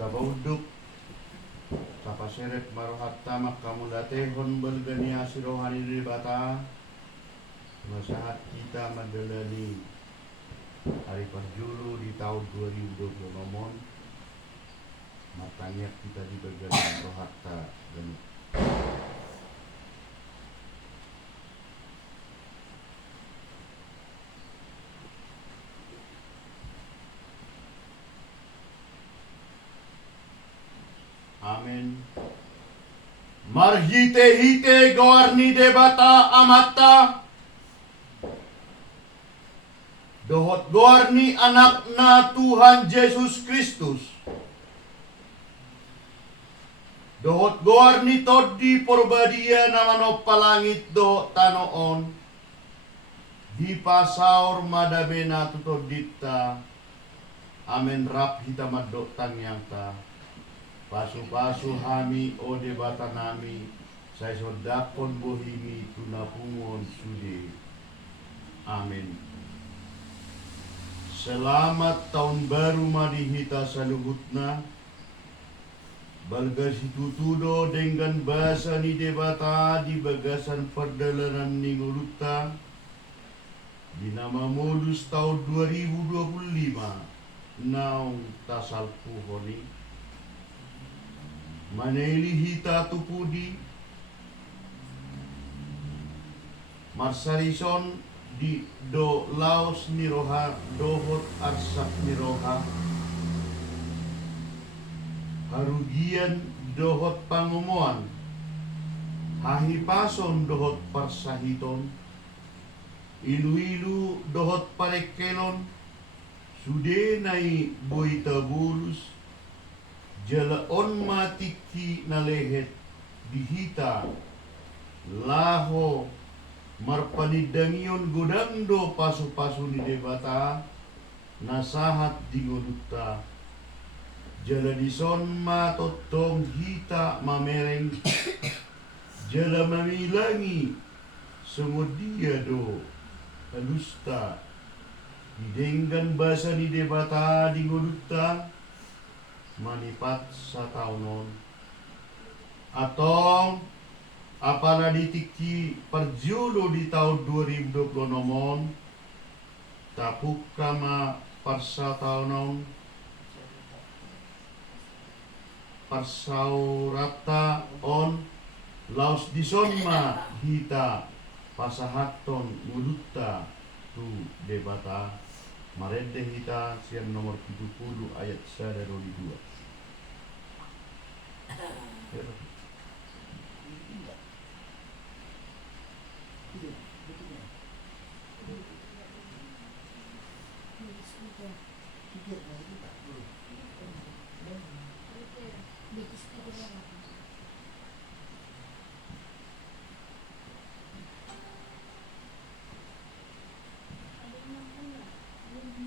Kabauduk tapaseret marohatta makamulatehon belgania sirohani di bata masahat kita menjalani hari perjulu di tahun 2020 nomor matanya kita di bagian marohatta dan amin. Marhite-hite gawarni debata amata dohot gawarni anakna Tuhan Yesus Kristus dohot gawarni todi porbadia namano palangit do tanoon di pasaur madabena tutodita amen rap hita madok tangyangta pasu-pasu hami o debata nami saya sodakon bohimi tunapungon sude amin. Selamat tahun baru madihita saluhutna balgas tutudo dengan bahasa ni debata di bagasan perdalanan ninguluta di nama modus tahun 2025 naung tasalpu honi maneli hita tupudi marsarison di do laos niroha dohot arsak niroha harugian dohot pangumoan hahipason dohot parsahiton ilu-ilu dohot parekelon sude nai boita bulus jalaon matiki nalehet dihita laho marpanidamion godangdo pasu-pasu ni debata nasahat dingoduta jala dison matotong hita mamereng jala mamilangi semudia do halusta didenggan bahasa ni debata dingoduta manipat sa taunon atong apana ditiki perjulo di tahun 2020 nomon tapuk kama parsa taunon parsaurata on laos disonma hita pasahaton ngudutta tu debata marende hita sian nomor 70 ayat 1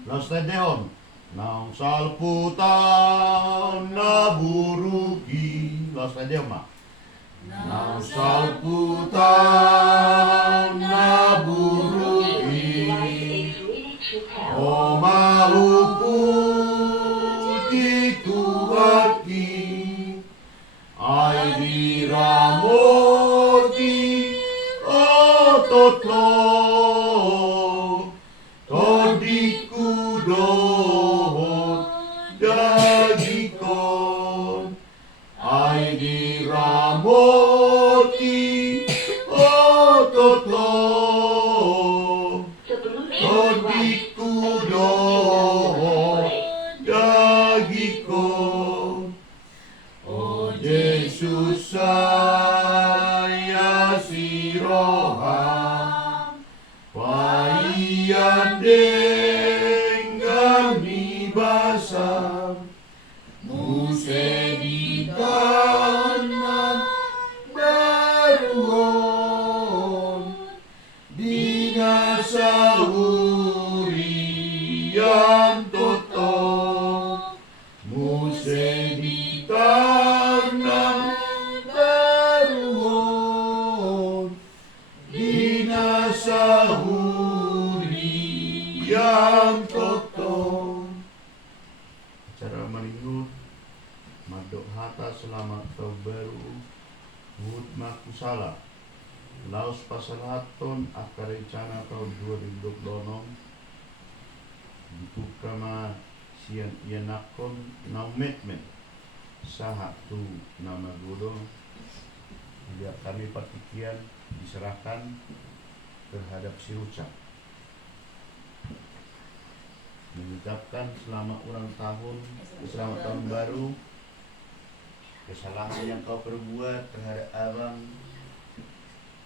Los Tedeon nang salputan naburuki Los Tedeon ma nang salputan naburuki o mahuputi tuhaki ay diramoti o totlo dohot dagikon ay diramoti ototlo todiku dohot dagikon o Yesus saya siroham paian basam muse di kanan baruon dinasahurian toto muse di kanan baruon dinasahurian toto cara maningud selamat tahun baru Hut Makusala Laos Pasalaton Akarencana tahun 2026 Ditukama sian ianakon naumetmen saha tu nama godo biar kami patikian diserahkan terhadap si Ruca mengucapkan selamat ulang tahun, selamat tahun baru. Kesalahan yang kau perbuat terhadap abang,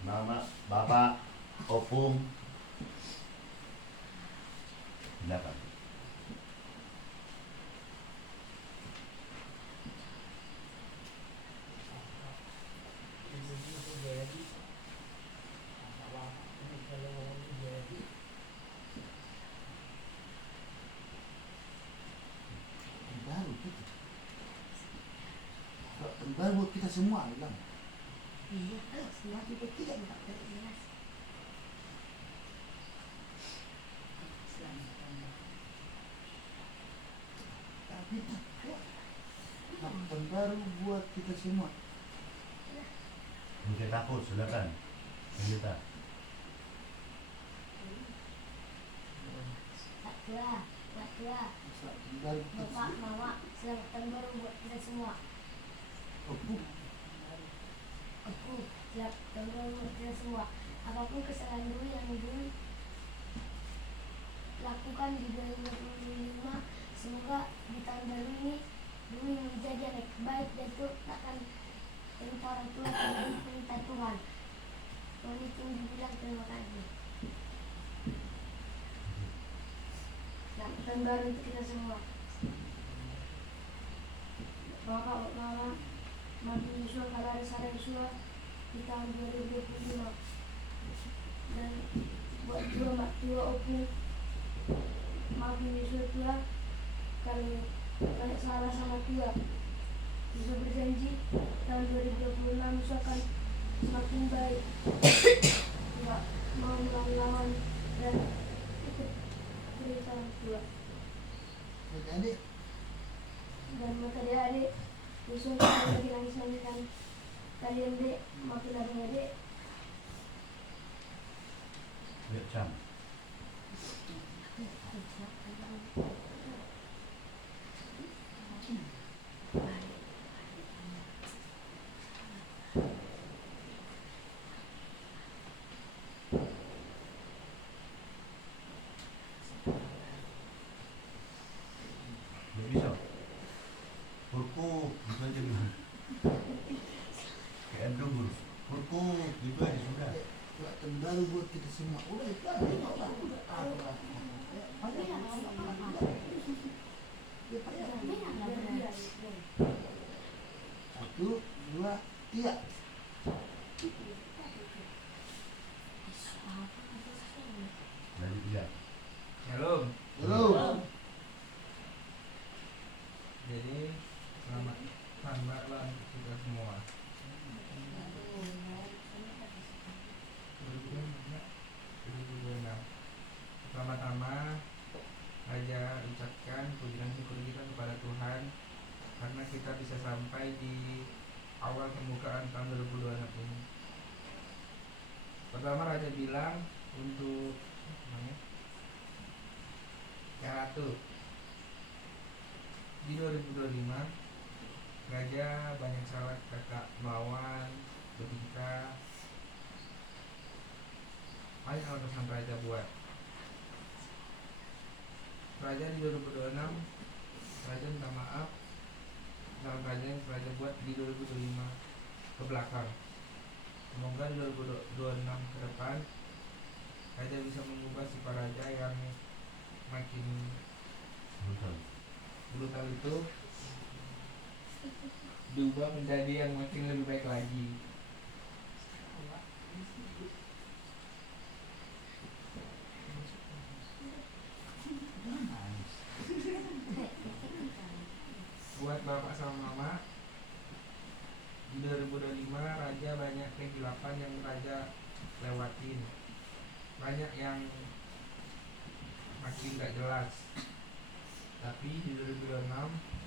mama, bapak, opung, silakan. Baru buat kita semua bilang. Iya, semua kita tidak jelas. Tapi tahun baru buat kita semua. Mungkin takut, silakan. Kita. Tua, bapak, mama, selamat tahun baru buat kita semua. Aku, selamat tahun baru buat kita semua. Apapun kesalahan dulu yang dulu lakukan di 2025, semoga di tahun baru ini dulu menjadi anak baik dan itu takkan perintah orang tua dan perintah Tuhan. Tuhan itu dibilang terima kasih. Selamat tahun baru untuk kita semua. Bapak, mama, makin Yusua, kalau ada salah Yusua di tahun 2025 dan buat tua, mak tua, opung, maafin Yusua tua kalau banyak salah sama tua. Yusua berjanji tahun 2026 Yusua akan semakin baik, tidak mau melawan dan ikut perintah orang tua. Adik, Dan mata adik Yusua tidak lagi nangis kan kalian dek, maafin adik-adik. Lihat Cam. Nggak bisa. Purku, gitu aja dulu. Kayak dulu. Purku, gitu aja sudah. tahun baru buat kita semua. Udah itu aja. Satu, dua, tiga. Lanjut tiga. Halo. Halo. Jadi selamat tahun baru untuk kita semua. Pertama-tama Raja ucapkan puji dan syukur kita kepada Tuhan karena kita bisa sampai di awal pembukaan tahun 2026 ini. Pertama Raja bilang untuk yang ratu di 2025 Raja banyak salah kakak melawan bertingkah banyak hal yang Raja buat. Raja di 2026 Raja minta maaf dalam Raja yang Raja buat di 2025 ke belakang. Semoga di 2026 ke depan Raja bisa mengubah sifat Raja yang makin brutal itu diubah menjadi yang makin lebih baik lagi. Buat bapak sama mama, di 2025 Raja banyak kehilapan yang Raja lewatin, banyak yang makin gak jelas. Tapi di 2026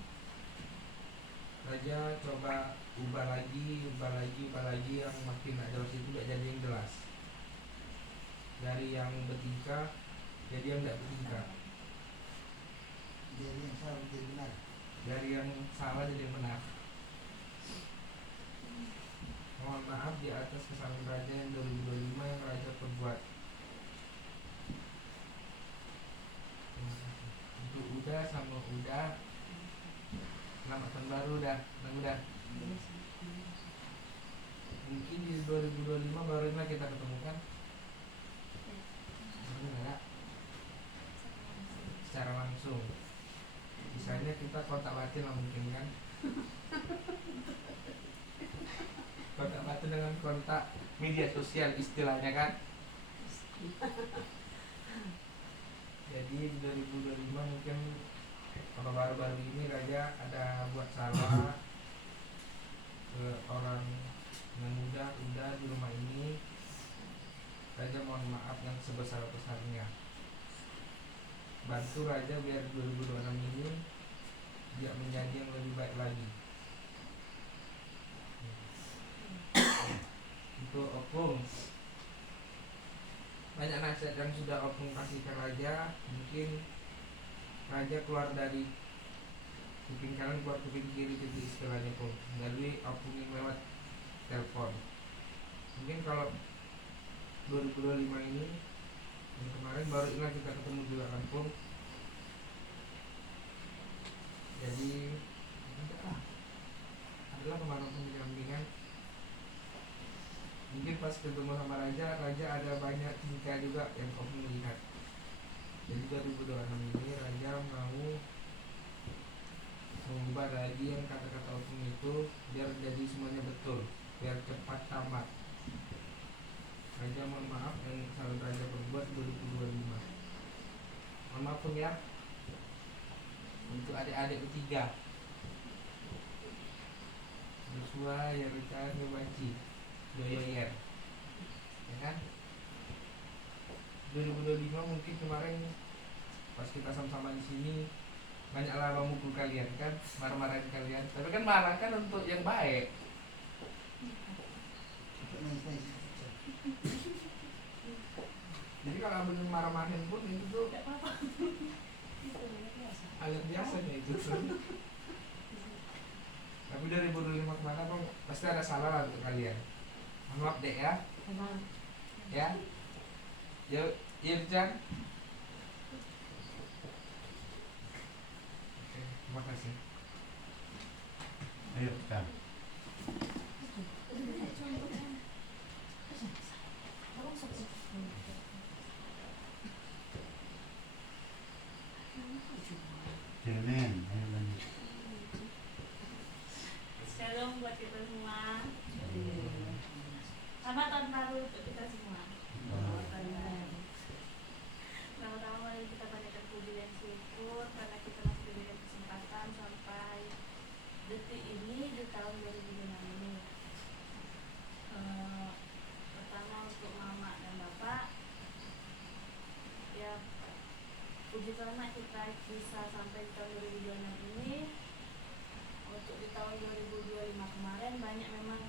Raja coba ubah lagi yang makin gak jelas itu gak jadi yang jelas. Dari yang bertingkah jadi yang gak bertingkah. Jadi yang salah jadi benar. Dari yang salah jadi yang benar. Mohon maaf di atas kesalahan Raja yang 2025 yang Raja perbuat. Untuk udah sama udah, selamat tahun baru dah, udah. Mungkin di 2025 baru ini kita ketemu kan? Enggak, secara langsung. Misalnya kita kontak batin lah mungkin kan? Kontak batin dengan kontak media sosial istilahnya kan? Jadi di 2025 mungkin kalau baru-baru ini Raja ada buat salah ke orang yang udah di rumah ini. Raja mohon maaf yang sebesar-besarnya. Bantu Raja biar 2026 ini dia menjadi yang lebih baik lagi. Untuk Opung, banyak nasihat yang sudah Opung kasihkan Raja. Mungkin Raja keluar dari kuping kanan keluar kuping kiri gitu istilahnya pun melalui Opung yang lewat telepon. Mungkin kalau 2025 ini yang kemarin baru ini kita ketemu juga Opung. Jadi adalah kemarin pendampingan. Mungkin pas ketemu sama Raja ada banyak tingkah juga yang Opung lihat. Jadi 2026 ini Raja mau mengubah lagi yang kata-kata Opung itu biar jadi semuanya betul, biar cepat tamat. Raja mohon maaf yang kesalahan Raja perbuat 2025. Mohon maaf Opung ya. Untuk adik-adik bertiga, Joshua, Yerika, Yobaci, Yoyoyer, ya kan? 2025 mungkin kemarin pas kita sama-sama di sini banyak laba mukul kalian kan, marah-marahin kalian. Tapi kan marah kan untuk yang baik. Nangis. Jadi kalau abang marah-marahin pun itu tuh hal yang biasanya itu tuh. Tapi 2025 kemana bang pasti ada salah lah untuk kalian. Mohon maaf dek ya. Ya. Yuk, Irjan. Oke, terima kasih. Ayo kan. Jangan, ayo lanjut. Shalom buat kita semua. Selamat tahun baru untuk kita semua. Pertama mari kita panjatkan puji dan syukur karena kita masih diberikan kesempatan sampai detik ini di tahun 2026 ini. Pertama untuk mama dan bapak, ya puji karena kita bisa sampai di tahun 2026 ini. Untuk di tahun 2025 kemarin banyak memang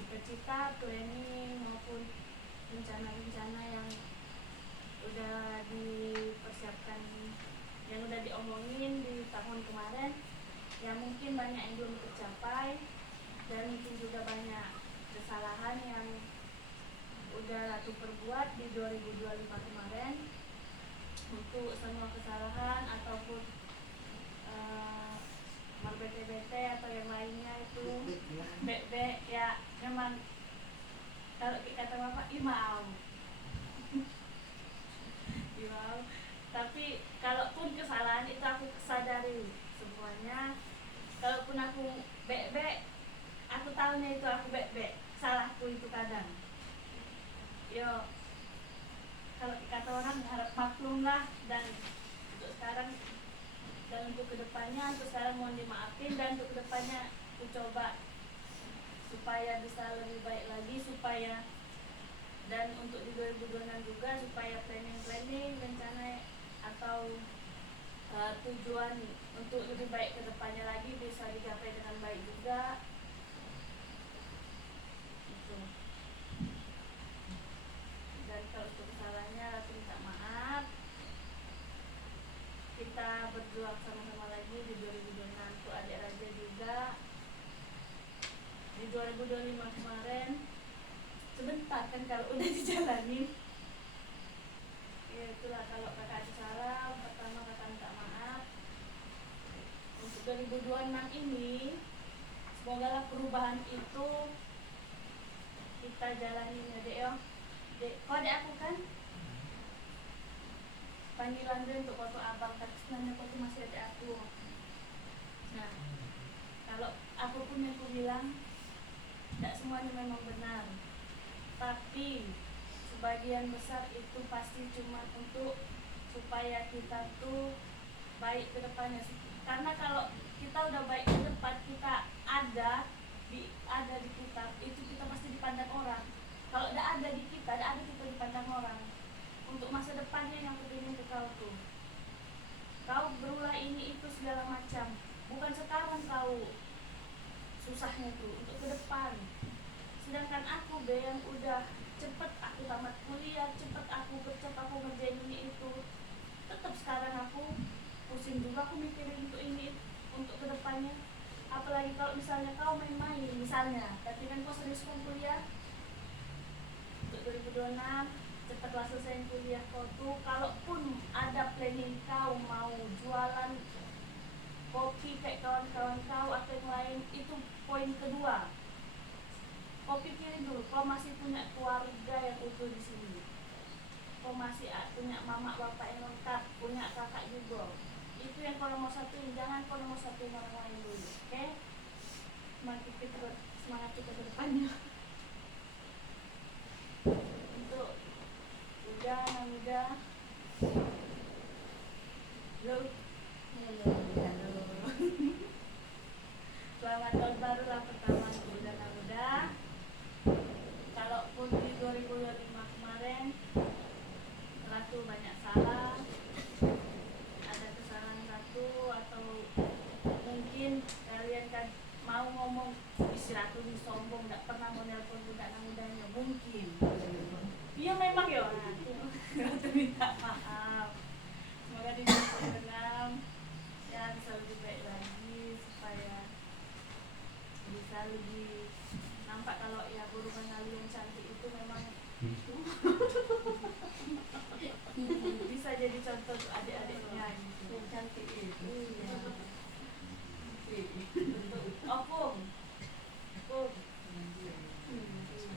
cita-cita, planning maupun rencana-rencana yang udah dipersiapkan, yang udah diomongin di tahun kemarin, yang mungkin banyak yang belum tercapai dan mungkin juga banyak kesalahan yang udah Ratu perbuat di 2025 kemarin. Untuk semua kesalahan ataupun bete-bete atau yang lainnya itu bek ya memang kalau kata bapak imam. Tapi kalaupun kesalahan itu aku sadari semuanya. Kalaupun aku bek aku tahunya itu aku bek salahku itu kadang. Yo kalau kata orang harap maklum lah, dan untuk sekarang dan untuk kedepannya, untuk sekarang mohon dimaafin, dan untuk kedepannya aku coba supaya bisa lebih baik lagi, supaya dan untuk di 2026 juga supaya planning rencana atau tujuan untuk lebih baik ke depannya lagi bisa digapai dengan baik juga gitu. Dan kalau untuk kesalahannya Ratu minta maaf, kita berjuang sama-sama lagi di 2026 untuk adik raja juga. Di 2025 kemarin sebentar kan kalau udah dijalanin ya itulah. Kalau kakak ada salah, pertama kakak minta maaf. Untuk 2026 ini semoga lah perubahan itu kita jalanin ya dek yo. Dek, kau adek aku kan panggilan dia untuk foto abang, tapi sebenarnya kau tuh masih adek aku. Nah, kalau apapun yang aku bilang tidak semuanya memang benar, tapi sebagian besar itu pasti cuma untuk supaya kita tuh baik ke depannya. Karena kalau kita udah baik ke depan, kita ada di kita, itu kita pasti dipandang orang. Kalau udah ada di kita, ada kita dipandang orang. Untuk masa depannya yang aku ingin ke kau tuh, kau berulah ini itu segala macam, bukan sekarang kau susahnya tuh, untuk ke depan. Sedangkan aku be yang udah cepet aku tamat kuliah, cepet aku kerja, aku ngerjain ini itu, tetap sekarang aku pusing juga, aku mikirin untuk ini untuk kedepannya. Apalagi kalau misalnya kau main-main misalnya, tapi kan kau serius kan kuliah untuk 2026, cepatlah selesai kuliah kau tuh. Kalaupun ada planning kau mau jualan kopi kayak kawan-kawan kau atau yang lain, itu poin kedua. Kau pikirin dulu, kau masih punya keluarga yang utuh di sini. Kau masih punya mama bapak yang lengkap, punya kakak juga. Itu yang kau nomor satuin, jangan kau nomor satuin orang lain dulu, oke? Semangat kita ke depannya. Untuk udah lo selamat tahun baru lah pertama udah. Kalaupun di 2025 kemarin Ratu banyak salah, ada kesalahan Ratu, atau mungkin kalian kan mau ngomong isi Ratu ini sombong, gak pernah mau nelpon budak mudanya, mungkin. Iya memang ya Ratu minta maaf. Semoga di 2026 ya bisa lebih baik lagi, supaya bisa lebih nampak kalau ya golongan kalian cantik itu memang bisa jadi contoh untuk adik-adiknya gitu. Yang cantik itu. Iya. Betul. Kum.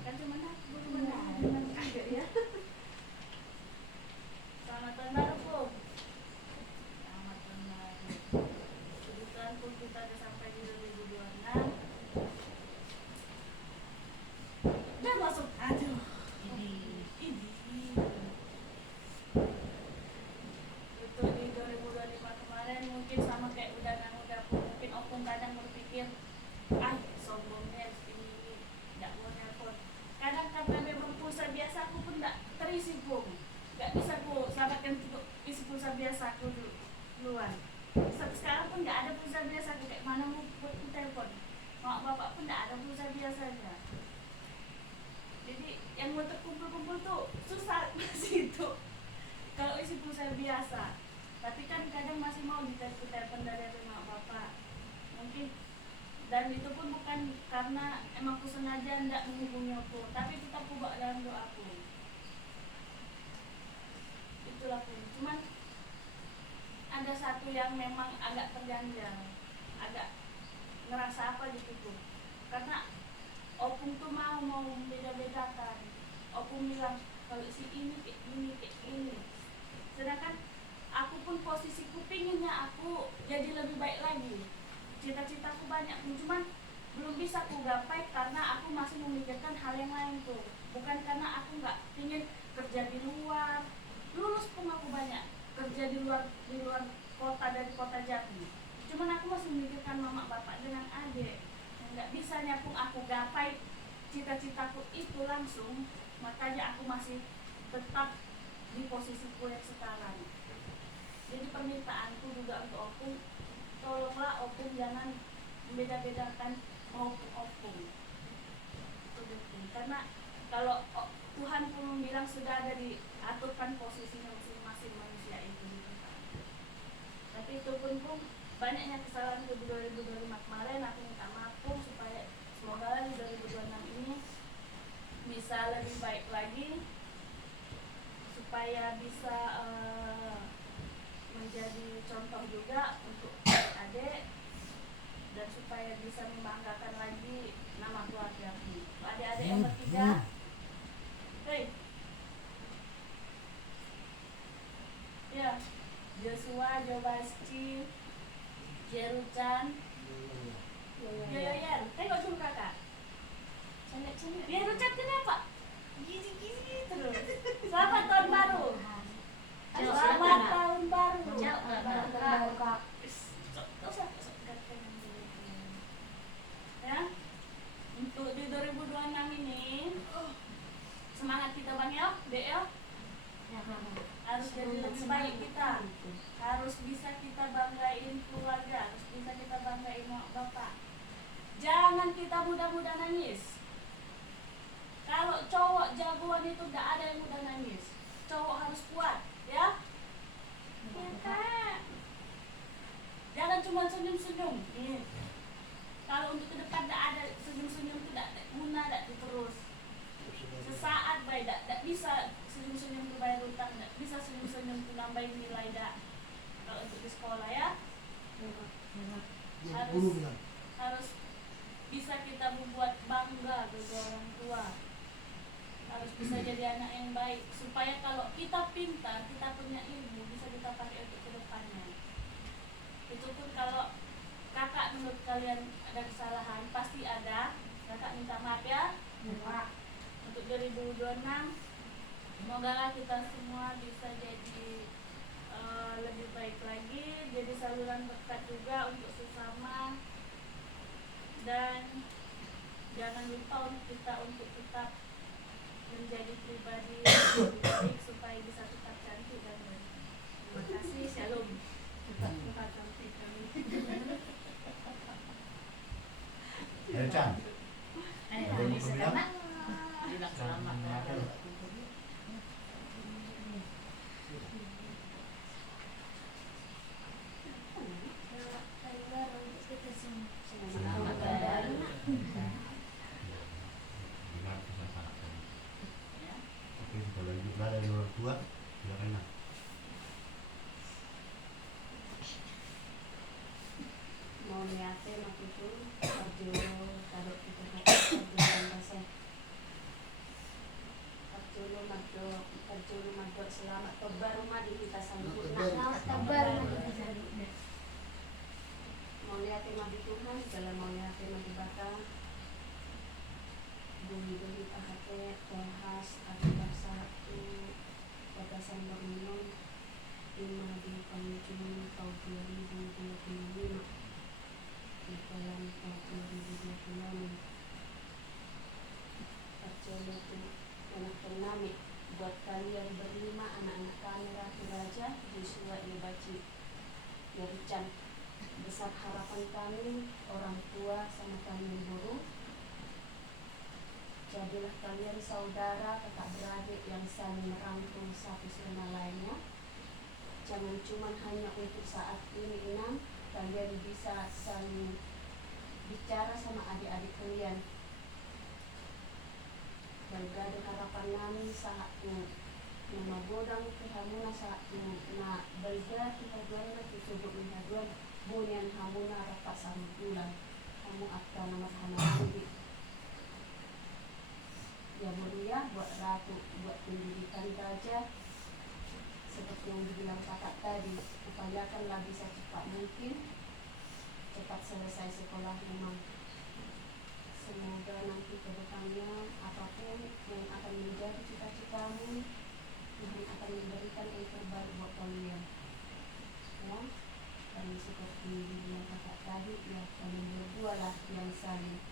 Kan cuma golongan agak ya. Selamat tahun baru Kum. Selamat tahun baru. Kebetulan pun kita udah sampai di 2026. Udah masuk, aduh. Ini. Untuk di 2025 kemarin mungkin sama kayak udah mungkin opung kadang berpikir, sombongnya ini nggak mau nelpon. Kadang karena memang pulsa biasa aku pun nggak terisi Bung. Nggak bisa aku selamatkan untuk isi pulsa biasa aku duluan. Sampai sekarang pun nggak ada pulsa biasa aku, kayak mana mau buat telepon. Mak bapak pun nggak ada pulsa biasanya. Jadi yang mau terkumpul-kumpul tuh susah masih itu kalau isi pulsa biasa. Tapi kan kadang masih mau ditelepon dari mak bapak. Mungkin dan itu pun bukan karena emang aku sengaja ndak menghubungi aku, tapi tetap aku bawa dalam doaku. Itulah pun. Cuman ada satu yang memang agak terganjal, agak ngerasa apa gitu tuh. Karena opung tuh mau beda-bedakan. Opung bilang kalau si ini kayak ini. Sedangkan aku pun posisiku pinginnya aku jadi lebih baik lagi. Cita-citaku banyak, cuman belum bisa aku gapai karena aku masih memikirkan hal yang lain tuh. Bukan karena aku nggak ingin kerja di luar, lulus pun aku banyak kerja di luar kota, dari kota Jambi. Cuman aku masih memikirkan mama bapak dengan adik. Nggak bisanya pun aku gapai cita-citaku itu langsung, makanya aku masih tetap di posisiku yang sekarang. Jadi permintaanku juga untuk opung, tolonglah opung jangan membeda-bedakan maupun opung. Itu penting. Karena kalau Tuhan pun bilang sudah ada diaturkan posisinya masing-masing manusia itu di tempat. Tapi itu pun banyaknya kesalahan di 2025 kemarin, aku minta maaf pun supaya semoga di 2026 ini bisa lebih baik lagi, supaya bisa menjadi contoh juga untuk adik dan supaya bisa membanggakan lagi nama keluargaku. Adik-adik yang bertiga, hei, ya, Joshua, Jobasci, Jerucan, Yoyoyan, tengok dulu kakak. Cendek-cendek. Jerucan kenapa? Gini-gini terus. Selamat tahun baru. Selamat tahun baru. Selamat baru Kak. Ya, untuk di 2026 ini semangat kita bang ya, dek ya. Harus jadi lebih baik kita. Harus bisa kita banggain keluarga, harus bisa kita banggain mak bapak. Jangan kita mudah-mudah nangis. Kalau cowok jagoan itu tidak ada yang mudah nangis. Cowok harus kuat, ya. Ya kak. Jangan cuma senyum-senyum. Kalau untuk ke depan tidak ada senyum-senyum itu tidak guna, tidak terus. Sesaat baik, tidak bisa senyum-senyum itu bayar utang, tidak bisa senyum-senyum itu nambahin nilai dak. Kalau untuk di sekolah ya. Harus bisa kita membuat bangga bagi orang tua. Harus bisa jadi anak yang baik supaya kalau kita pintar, kita punya ilmu bisa kita pakai untuk kedepannya. Itu pun kalau kakak menurut kalian ada kesalahan pasti ada, kakak minta maaf ya. Untuk 2026 semoga kita semua bisa jadi lebih baik lagi, jadi saluran berkat juga untuk sesama, dan jangan lupa untuk kita untuk tetap menjadi pribadi yang lebih baik supaya bisa tetap cantik dan baik. Terima kasih, shalom. Tetap cantik kami. Chan. Ada yang mau bilang? Bilang selamat datang. Selamat datang. Oke, kalau juga dari orang tua, silakan nak. Mau lihatin waktu itu Arjuna taruh kita Arjuna bahasa Arjuna Mado selamat tebar rumah di kita sambut. Selamat tebar Madu Sambut. Mau lihatin madu Tuhan, jalan mau lihatin madu bata. Bumi-bumi pahate, bahas, ada satu, batasan berminum, 5 di penghujung tahun 2025. Di dalam tahun 2026 percaya itu anak ternami buat kalian berlima anak-anak kami Ratu Raja Joshua Ilbaci Yerucan, besar harapan kami orang tua sama kalian guru, jadilah kalian saudara kakak beradik yang saling merangkul satu sama lainnya. Jangan cuma hanya untuk saat ini enam, kalian bisa saling bicara sama adik-adik kalian. Bergada harapan kami saat nama godang kehamuna saat na bergada kehaduan disebut kehaduan bunian hamuna rapat sama bulan kamu akan nama hanami ya mulia buat ratu, buat pendidikan raja. Seperti yang dibilang kakak tadi, upayakanlah bisa cepat mungkin cepat selesai sekolah memang. Semoga nanti ke depannya apapun yang akan menjadi cita-citamu, Tuhan akan memberikan yang terbaik buat kalian. Ya, dan seperti dibilang kakak tadi, ya kalian berdua lah yang saling,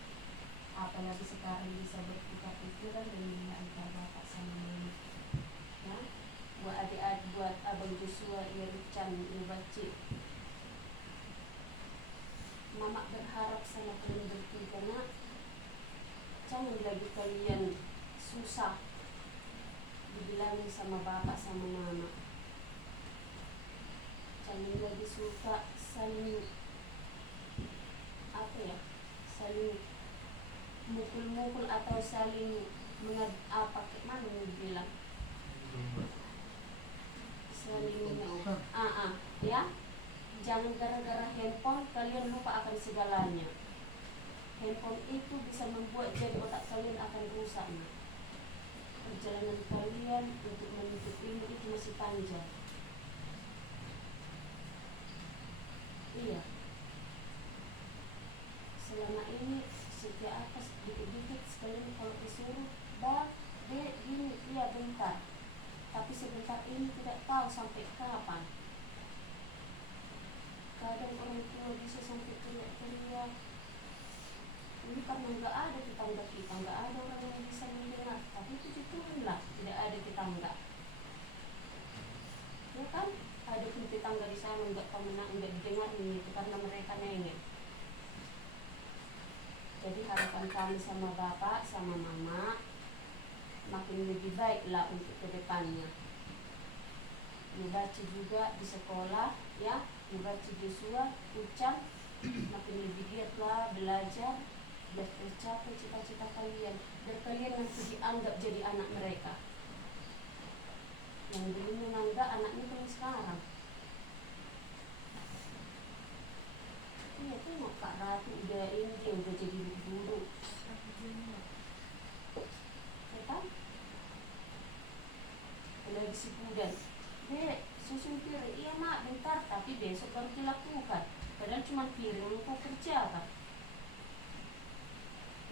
apalagi sekarang bisa bertukar pikiran dan mengenai bapak sama mama. Ya, buat adik-adik, buat abang Joshua, Can baca. Mama berharap sama kalian bertiga nak, jangan lagi kalian susah dibilangin sama bapak sama mama. Jangan lagi suka saling saling mukul-mukul atau saling mana mau bilang saling ya. Jangan gara-gara handphone kalian lupa akan segalanya. Handphone itu bisa membuat jadi otak kalian akan rusak. Perjalanan kalian untuk menuntut ilmu itu masih panjang. Iya. Selama ini setiap apa sedikit-sedikit sekalian kalau disuruh gini, iya bentar. Tapi sebentar ini tidak tahu sampai kapan. Kadang orang tua bisa sampai teriak-teriak. Ini karena nggak ada tetangga kita, nggak ada orang yang bisa mendengar. Tapi puji Tuhan lah, tidak ada tetangga. Ya kan? Ada pun tetangga di sana nggak didengar ini itu karena mereka nengek. Jadi harapan kami sama bapak, sama mama makin lebih baik lah untuk kedepannya. Membaca juga di sekolah, ya. Membaca Joshua, Ucap, makin lebih giat lah belajar, biar tercapai cita-cita kalian, dan kalian nanti dianggap jadi anak mereka. Yang belum menanggap anaknya kan sekarang. Iya tengok Kak Ratu udah ini dia udah jadi guru. Ya kan? Lagi si Budan. Dek, susun piring. Iya mak, bentar. Tapi besok baru dilakukan. Padahal cuma piring yang kau kerjakan.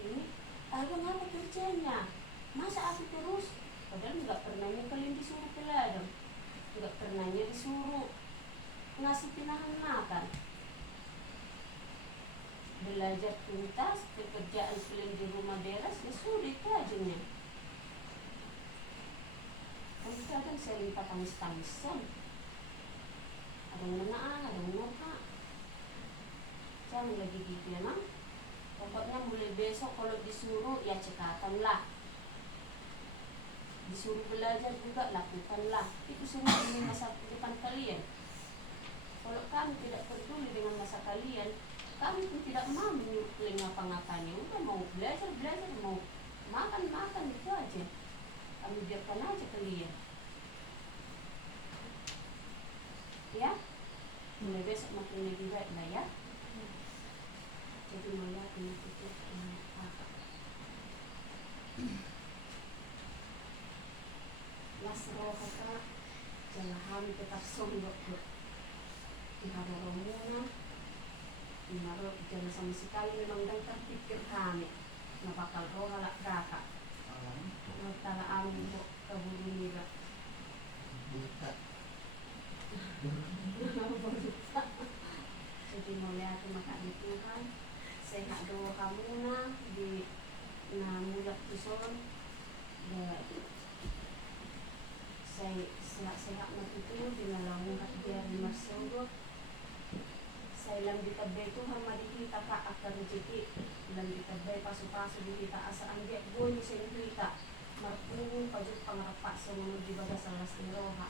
Ini, apa kerjanya? Masa aku terus? Padahal nggak pernahnya kalian disuruh ke ladang. Nggak pernahnya disuruh ngasih pinahan makan. Belajar tuntas, pekerjaan kalian di rumah beres, ya sudah itu aja. Kan kadang sering tangis-tangisan. Ada yang menang, ada yang menang. Jangan lagi gitu ya Mang. Pokoknya mulai besok kalau disuruh ya cekatan lah. Disuruh belajar juga lakukanlah. Itu semua demi masa depan kalian. Kalau kami tidak peduli dengan masa kalian, kami pun tidak mau menyuruh kalian ngapa-ngapain. Udah mau belajar, mau makan itu aja. Kami biarkan aja kalian. Ya, mulai besok makin lebih baik lah ya. Jadi mulai itu apa? Lasro kata jangan tetap sondok diharo romuna, diharo jangan sama sekali memang dan terpikir kami. Nah bakal roh halak daka. Tala amin kok kaburu nila. Buta. Jadi mulai aku makan di Tuhan. Sehat doa kamu na di mulak tuson. Saya sehat itu dinalamu kat biar dimasuk. Saya lam ditabay Tuhan madi kita ka akan rezeki. Lam ditabay pasu-pasu di kita asa ambiak bunyi sa kita. Marpung pajud pangarapak sa mga dibaga sa las niroha.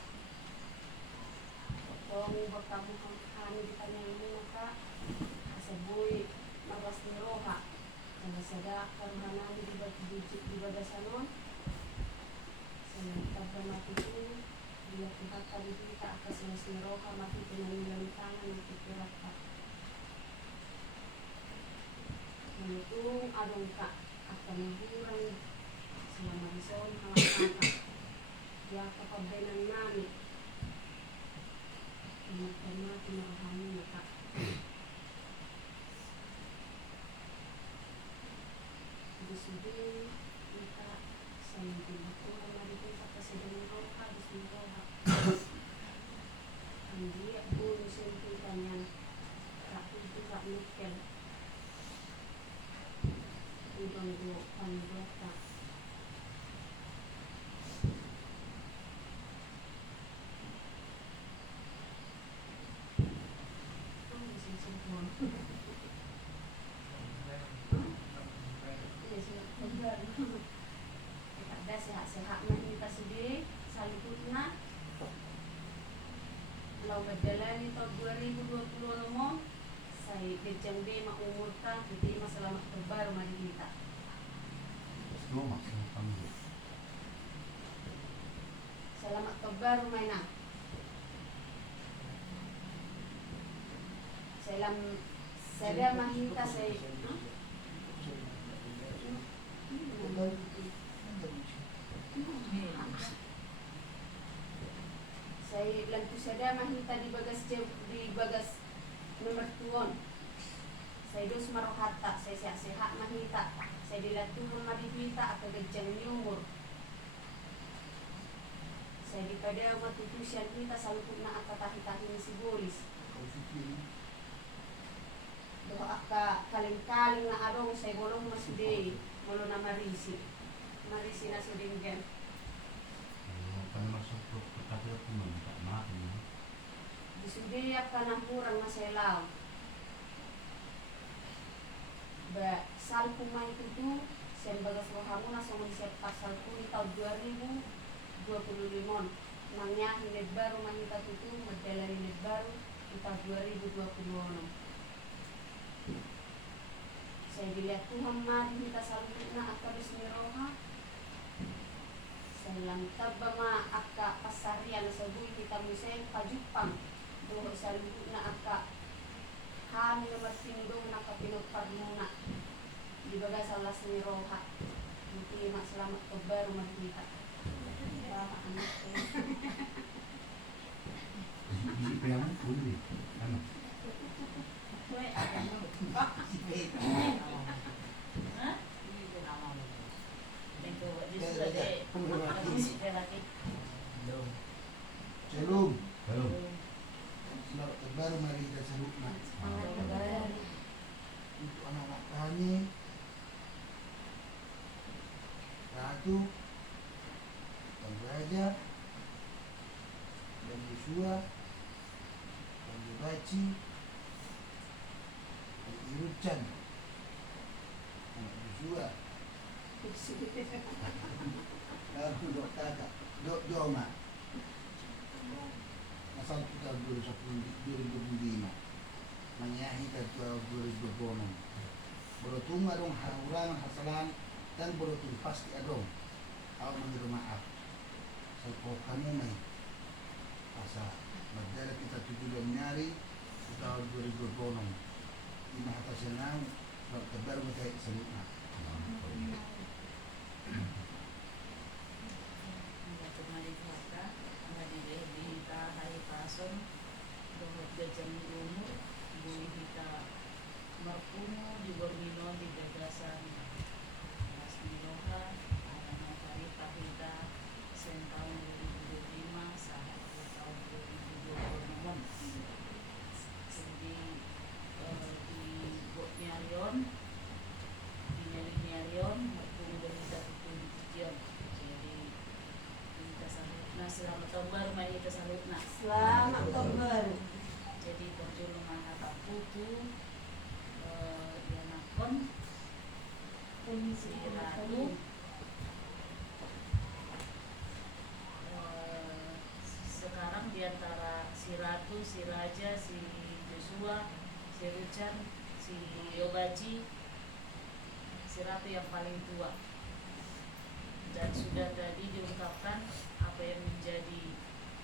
Kung bakamu kami ditanya ini maka kasabuy maras niroha. Kaya sada karhanami dibaga sa nun. Saya tabang matitin. Bila kita kita akas las niroha matitin ang nilang tangan ng tikirat ka. Menurut adong ka akan menghurang selama risau kakak dia kepabenan nami karena kemarahannya kak disudi kita sambil berkurang lagi kita kesedang roha disini roha dia pun sentikannya kak itu kak nikel ibang panggota pun. Iya sudah benar. Ada sehat-sehat kita sendiri salibutna. Lau berjalani tahun 2020 nomor saya kejang B mak umurkan kita selamat terbaru mari kita. Semua maksudnya kamu. Selamat terbaru mainan. Saya mahita saya. Saya lantu sada mahita di bagas nomor tuon. Saya dos marohata, saya sehat-sehat mahita. Saya dilatuhan madihita atau gejang ni umur. Saya dipada matutusian kita saluput na akatahi-tahi si Boris. Doa akka kaling-kaling na arong saya bolong masuday. Molo na Marisi. Marisi na sudinggan. Kan masuk ke perkara pun tak makan. Disuday akka na kurang na selaw. Ba salpu may tutu sen bagas rohamu na sa siap pasal kuni tahun 2025 nangnya hinet baru mahita tutu madala hinet baru tahun 2026. Saya dilihat Tuhan mari kita salpu na akka bismiroha. Saya lantab ma akka pasarian sa bui kita musay pajupang. Doho salpu na akka kami nomor tindong nakapinupad muna. Di baga salah seni roha. Mungkin mak selamat kebaru mahita. Bapak anak saya. Bisi payah pun ni. Ano? Kue ada mulut. Hah? Itu di sudah deh. Musik lagi. Shalom. Halo. Selamat terbaru mari kita salutna. Semangat kebaru. Untuk anak-anak kami, Ratu, dan Raja, dan Yosua, dan Yebaci, dan Irucan, anak Yosua, lalu Dok Tata, Dok Joma, asal kita 2025, menyahi kita 2026. Borotung adong haurangan hasalan dan borotung pasti adong. Aku mengirim maaf. Saya kami mai. Asa madara kita 7 nyari tahun 2026. Ini atas senang terbaru kita selutna. Kembali kata, menghadiri kita hari pason, dohot gajang umur, boleh kita merkuno di Bormino di gagasan Mas Minoha, anak hari Tahita, sen tahun 2025 sampai tahun 2026. Jadi di Botniarion, di Nyalinyarion, merkuno dan kita tutup tujuan. Jadi kita sambut, nah selamat tahun baru, mari kita sambut nah. Selamat tahun baru. Jadi perjulungan hata putu Yanakon si Ratu sekarang diantara si Ratu, si Raja, si Joshua, si Rucan, si Yobaji, si Ratu yang paling tua. Dan sudah tadi diungkapkan apa yang menjadi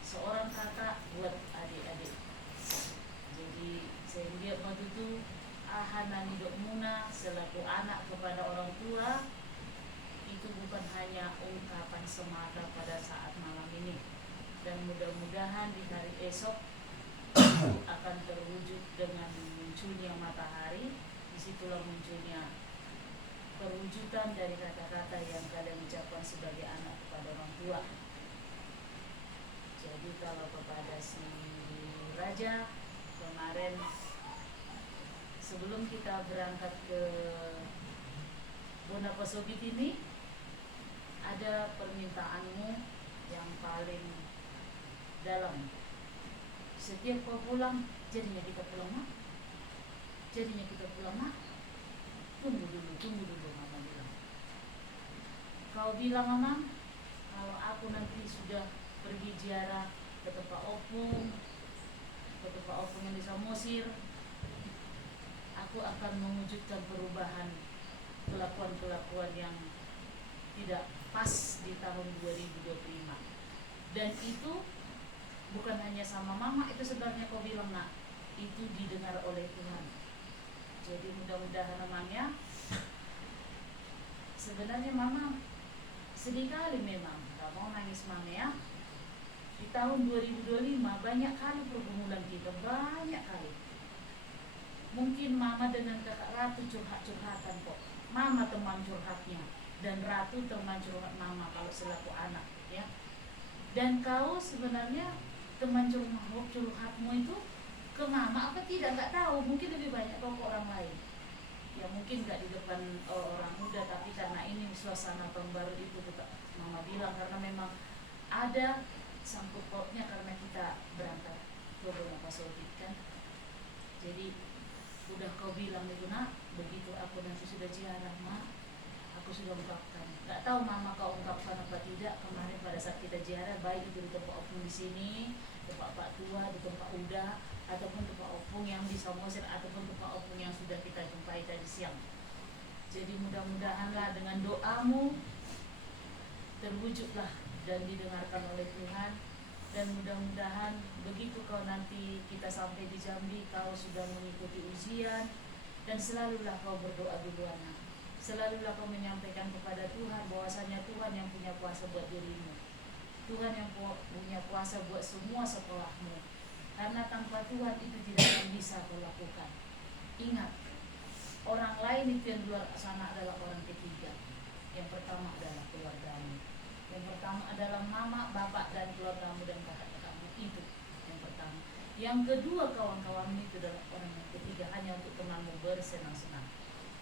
seorang kakak buat adik-adik. Jadi sehingga waktu itu Ahanani Dok Muna selaku anak kepada orang tua itu bukan hanya ungkapan semata pada saat malam ini, dan mudah-mudahan di hari esok akan terwujud dengan munculnya matahari. Disitulah munculnya perwujudan dari kata-kata yang kalian ucapkan sebagai anak kepada orang tua. Jadi kalau kepada si Raja kemarin sebelum kita berangkat ke Bonapasogit ini, ada permintaanmu yang paling dalam. Setiap kau pulang, jadinya kita pulang mah. Jadinya kita pulang, mak, tunggu dulu, mama bilang. Kau bilang, mama, kalau aku nanti sudah pergi ziarah ke tempat opung yang di Samosir, aku akan mewujudkan perubahan kelakuan yang tidak pas di tahun 2025. Dan itu bukan hanya sama mama, itu sebenarnya kau bilang, nak, itu didengar oleh Tuhan. Jadi mudah-mudahan namanya, sebenarnya mama sedih kali memang, gak mau nangis mama ya. Di tahun 2025 banyak kali pergumulan kita, banyak kali. Mungkin mama dengan kakak Ratu curhat-curhatan kok. Mama teman curhatnya, dan Ratu teman curhat mama kalau selaku anak ya. Dan kau sebenarnya teman curhatmu itu ke mama apa tidak, nggak tahu. Mungkin lebih banyak kau ke orang lain. Ya mungkin nggak di depan orang muda, tapi karena ini suasana tahun baru itu tetap mama bilang, karena memang ada sangkut pautnya karena kita berangkat ke beberapa sohib kan. Jadi udah kau bilang itu, nak, begitu aku nanti sudah ziarah, mak, aku sudah ungkapkan. Gak tahu mama kau ungkapkan apa tidak kemarin pada saat kita ziarah, baik itu di tempat opung di sini, tempat Pak Tua, di tempat Uda, ataupun tempat opung yang di Samosir, ataupun tempat opung yang sudah kita jumpai tadi siang. Jadi mudah-mudahanlah dengan doamu terwujudlah dan didengarkan oleh Tuhan. Dan mudah-mudahan begitu kau nanti kita sampai di Jambi, kau sudah mengikuti ujian, dan selalulah kau berdoa duluan, nak. Selalulah kau menyampaikan kepada Tuhan bahwasanya Tuhan yang punya kuasa buat dirimu, Tuhan yang punya kuasa buat semua sekolahmu, karena tanpa Tuhan itu tidak akan bisa kau lakukan. Ingat, orang lain itu yang di luar sana adalah orang ketiga. Yang pertama adalah keluargamu, yang pertama adalah mama, bapak, dan keluargamu dan kakak-kakakmu. Itu yang pertama. Yang kedua, kawan-kawanmu itu adalah orang yang ketiga, hanya untuk temanmu bersenang-senang.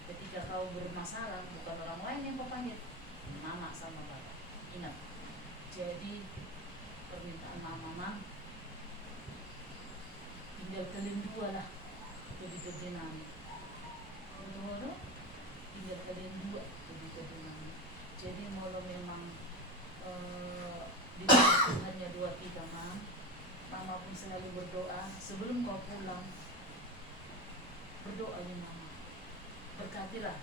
Ketika kau bermasalah, bukan orang lain yang kau panggil, mama sama bapak. Ingat. Jadi permintaan mama, tinggal kalian dua lah lebih kedinami. Betul-betul tinggal kalian dua lebih kedinami. Jadi kalau memang di hanya dua kita, mama pun selalu berdoa sebelum kau pulang. Berdoanya mama, berkatilah.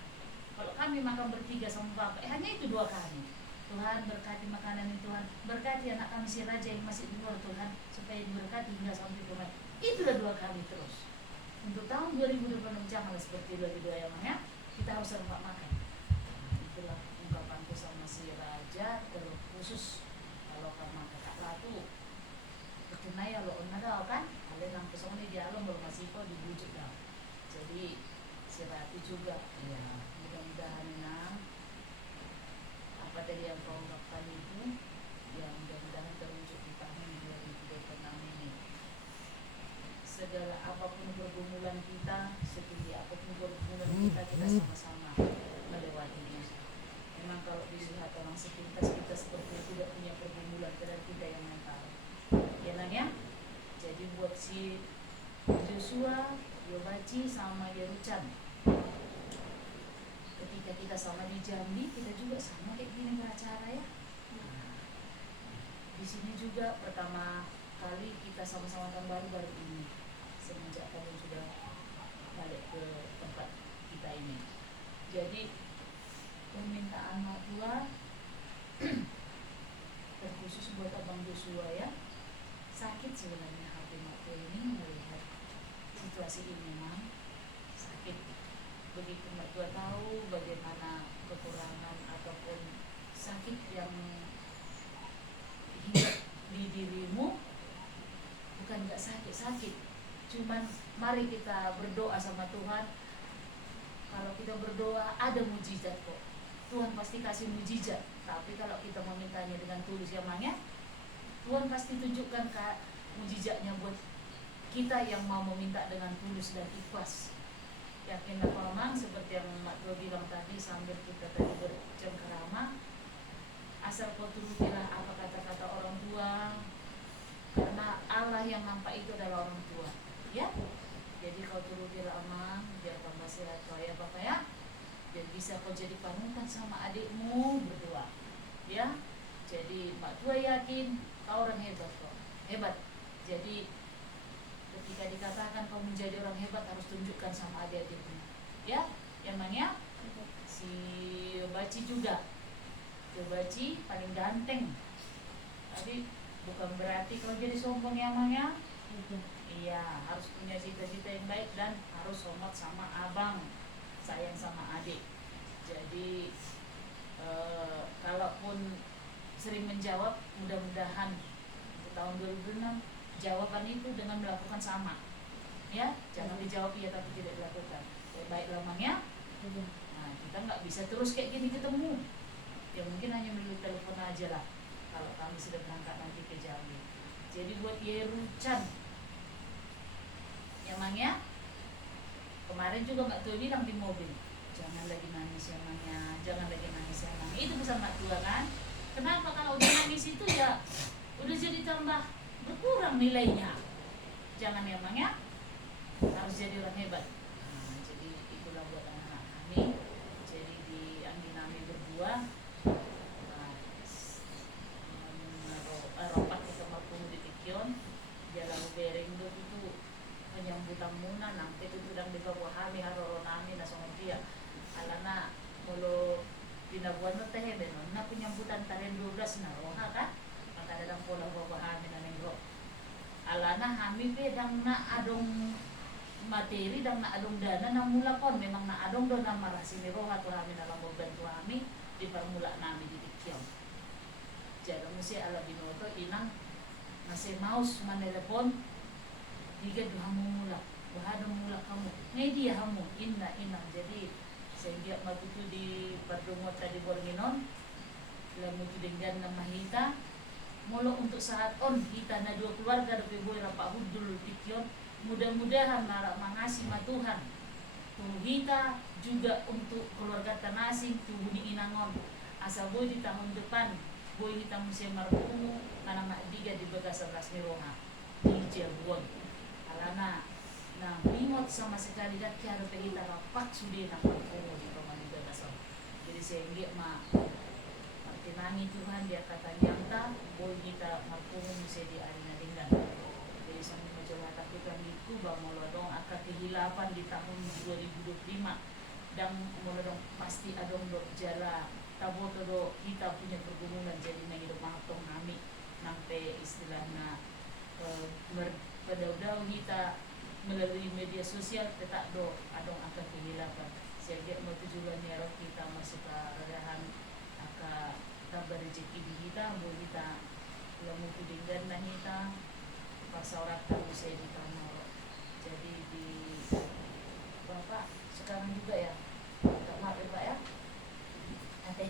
Kalau kami makan bertiga sama bapak, hanya itu dua kali. Tuhan berkati makanan ini, Tuhan berkati anak kami si Raja yang masih di luar, Tuhan, supaya diberkati hingga sampai rumah. Itulah dua kali terus. Untuk tahun 2026 janganlah seperti dua yang ya, kita harus serempak makan. Itulah ungkapanku sama si Raja, terkhusus kalau karena kakak Ratu ketunai ya lo onada kan, kalian yang pesong ini di alam bermasih kok dibujuk dah. Jadi si Ratu juga ya, mudah-mudahan apa tadi yang kau ungkapkan itu ya mudah-mudahan terwujud di tahun 2026 ini. Segala apapun pergumulan kita, setinggi apapun pergumulan kita sama-sama melewatinya. Memang kalau dilihat orang sepintas kita seperti tidak punya pergumulan, dan kita yang mental ya nanya. Jadi buat si Joshua, Yobaci sama Yerucan, ketika kita sama di Jambi, kita juga sama kayak gini beracara ya. Di sini juga pertama kali kita sama-sama tahun baru ini, semenjak kalian sudah balik ke tempat kita ini. Jadi permintaan matua terkhusus buat Abang Joshua ya. Sakit sebenarnya hati matua ini melihat situasi ini, memang sakit. Begitu matua tahu bagaimana kekurangan ataupun sakit yang hidup di dirimu, bukan gak sakit, cuman mari kita berdoa sama Tuhan. Kalau kita berdoa ada mujizat kok, Tuhan pasti kasih mujizat. Tapi kalau kita memintanya dengan tulus ya Mang ya, Tuhan pasti tunjukkan mujizatnya buat kita yang mau meminta dengan tulus dan ikhlas. Yakinlah Mang, seperti yang Mak Tua bilang tadi sambil kita tadi bercengkerama, asal kau turutilah apa kata-kata orang tua, karena Allah yang nampak itu adalah orang tua ya. Jadi kau turun di lama biar tambah sehat kau ya Bapak ya. Biar bisa kau jadi panutan sama adikmu berdua. Ya. Jadi Mbak Tua yakin kau orang hebat kok. Hebat. Jadi ketika dikatakan kau menjadi orang hebat harus tunjukkan sama adik-adikmu. Ya, emangnya si Baci juga. Si Baci paling ganteng. Tapi bukan berarti kalau jadi sombong ya emangnya. Iya, harus punya cita-cita yang baik dan harus hormat sama abang, sayang sama adik. Jadi kalaupun sering menjawab, mudah-mudahan untuk tahun 2006 jawaban itu dengan melakukan sama. Ya, jangan dijawab iya tapi tidak dilakukan. Baik lamanya. Nah, kita nggak bisa terus kayak gini ketemu. Ya mungkin hanya melalui telepon aja lah. Kalau kami sudah berangkat nanti ke Jambi. Jadi buat Yerucan, ya Mang ya. Kemarin juga Mbak Tua bilang di mobil, jangan lagi nangis ya Mang ya, jangan lagi nangis ya Mang. Itu pesan Mbak Tua kan. Kenapa kalau udah nangis itu ya udah jadi tambah berkurang nilainya. Jangan ya Mang ya, harus jadi orang hebat. Nah, jadi itulah buat anak-anak kami. Jadi di Angginami berdua ropat kita mampu di Tikion jalan bereng itu penyambutan muna nanti itu sedang dikawahami haroronami nasongon dia alana mulu pinabuan no teh benon na penyambutan taren 12 na roha kan maka dalam pola wahami na nengro alana hami pedang na adong materi dan na adong dana na mulakon memang na adong do na marasi ni roha tu hami na lambog bantu hami di permula nami di Tikion. Jadi mesti ala binoto inang masih maus menelepon tiga dua mula bahada mula kamu media kamu inna jadi saya lihat waktu itu di Pardongo tadi Borminon lalu itu dengan nama hita mula untuk saat on hita na dua keluarga dari boy rapak hudul Tikion mudah-mudahan marak mangasi matuhan tuh hita juga untuk keluarga tanasing tuh di inangon asa boy di tahun depan boy kita musim marpumu karena mak diga di bekas 11 mironga di Cirebon alana nah remote sama sekali dah kiara kita rapat sudah nak marpumu di rumah di bekas jadi sehingga mak martinani Tuhan dia kata nyata boy kita marpumu musim di arena dengan jadi sambil mencoba takutkan itu bahwa molodong akan kehilapan di tahun 2025 dan molodong pasti adong dok jala tabo todo kita punya pergumulan jadi na hidup mahatong kami sampai istilahnya pada kita melalui media sosial tetap do adong akan kehilapan sehingga mau tujuan nyarok kita masuk ke radahan akan tambah rezeki di kita mau kita lamu tudinggan na kita pasaurat kamu saya di kamar jadi di Bapak sekarang juga ya tak maaf ya Pak ya Ate.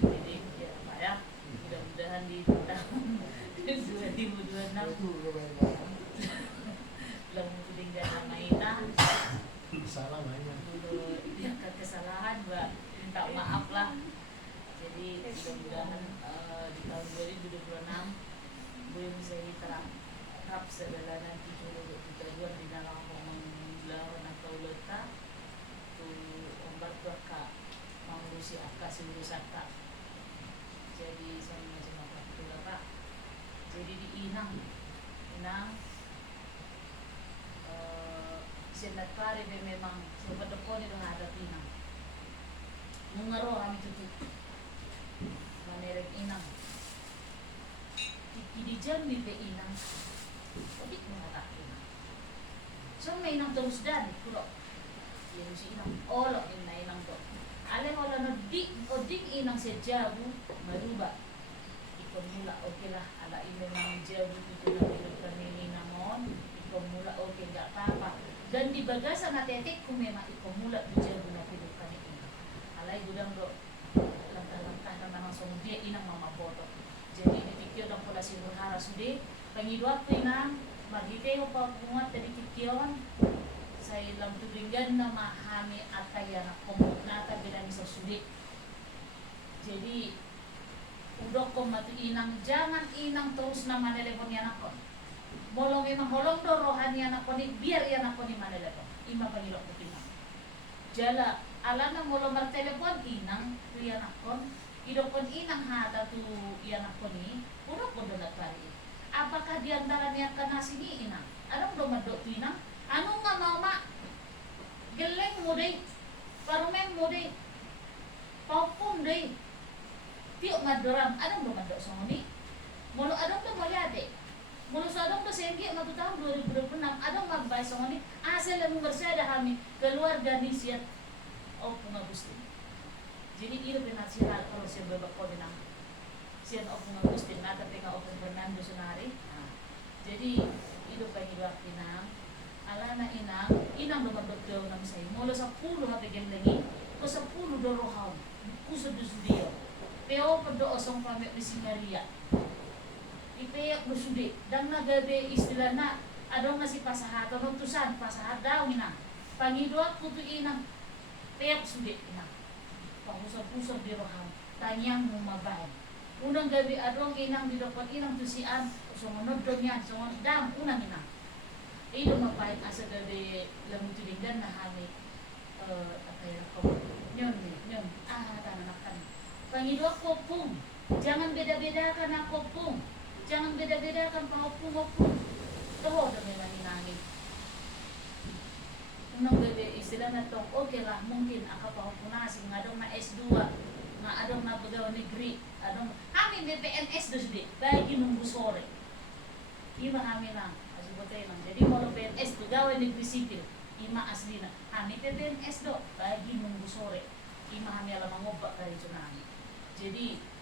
Jadi ya Pak ya mudah-mudahan di tahun 2026 lalu tinggal nama kita Salah banyak. dulu ya kesalahan Mbak minta maaf lah jadi mudah-mudahan di tahun 2026 boleh bisa terap segala nanti tujuan di dalam mengelawan atau letak obat berkah mengurusi akas urusan tak jadi sama macam apa itulah Pak jadi di Inang senat pare be memang sobat dekone dong ada Inang mungaro kami tutup manerek Inang di Jambi be Inang odik mengatakan Inang so may Inang terus dan kurok yung si inang olo inang to ale wala no di odik inang si jabu maruba ikon mula okay lah ala memang jabu itu na pinagkan ni inangon ikon mula okay gak apa-apa dan di bagasan na tetek kung memang ikon mula di jabu na pinagkan ni inang alay gudang do langkah-langkah na langsung dia inang mamaboto jadi ditikyo ng pula si Burhara sudi pangidwa ko inang magiteo pa bungat tadi tikyon saya lang tudinggan na mahami at kaya na kumunata bilang sa sulit. Jadi udok ko matu inang jangan inang terus na manelefon yan ako. Molo memang holong do rohani anak koni biar ya anak koni mana lepo. Ima pangilok ko pinang. Jala alana molo mar telepon inang tu ya anak kon. Idokon inang hata tu ya anak koni. Udah ko dolat pari. Apakah di antaranya kana sini inang? Anong do madok tu inang? Anu nga mama geleng mo day. Parumeng mo day. Paupong day. Tiok madoram. Anong do madok sa ngoni? Molo adong do molyate. Mula sa adong to senggi matu tahun 2026 adong magbay sa ngani asal lang bersada kami keluarga ni siya o pungagusti. Jadi ilo pinasiral kalau siya babak ko dinang siya o pungagusti na tapi nga o Fernando Sonari. Jadi ilo pa hiwak tinang ala na inang lumabot daw ng say mula sa pulo hapigyan langi ko sa pulo do rohaw kusod do sudiyo. Pero pado osong pamit ni si Maria. Ipayak bersudi dan nagabe istilah na adong nasi pasahat atau tusan pasahat daw ina pangidot kutu inang payak sudi ina pangusap-usap di roham tanyang mumabay unang gabi adong inang didapat inang tusian songonod do niya songon dam unang inang ilo mabay asa gabi lamutulinggan na hami apay ko nyon tananakan pangidot kopung jangan beda-bedakan na kopung. Jangan beda-bedakan pangopung-opung. Tahu dami namin. Unang bebe istilah na tong okay lah mungkin aka pahupunasin nga adong na S2 nga adong na bagaw negeri adong kami BPNS dos di bagi nunggu sore. Ima kami lang asibotay lang. Jadi mau PNS pegawai negeri sipil ima asli na. Kami PPNS do bagi nunggu sore. Ima kami alam mangobak kali tsunami. Jadi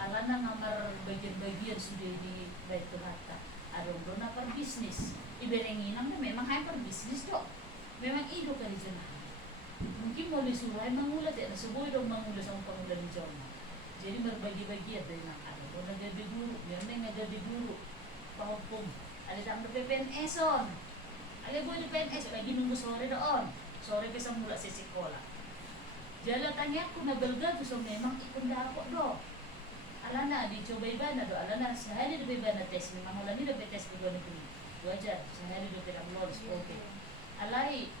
alana ngamar bagian-bagian sudah di baik Tuhata adong do na per bisnis iberenginang na memang hay per bisnis do memang ido ka di dyan mungkin mo lisuhay mangulat na suboy do mangulat sa pangulat ni John jadi berbagi-bagi at na ano do nagadi guru yan may nagadi guru pahupong alitang do PPNS on aliboy do PNS lagi nunggu sore doon sore bisa mula sa sekolah jala tanya ko nagalgal so memang ikon dako do alana dicoba iban do alana sehari do iban tes memang ulang ni do tes do negeri wajar sehari do tidak lolos oke alai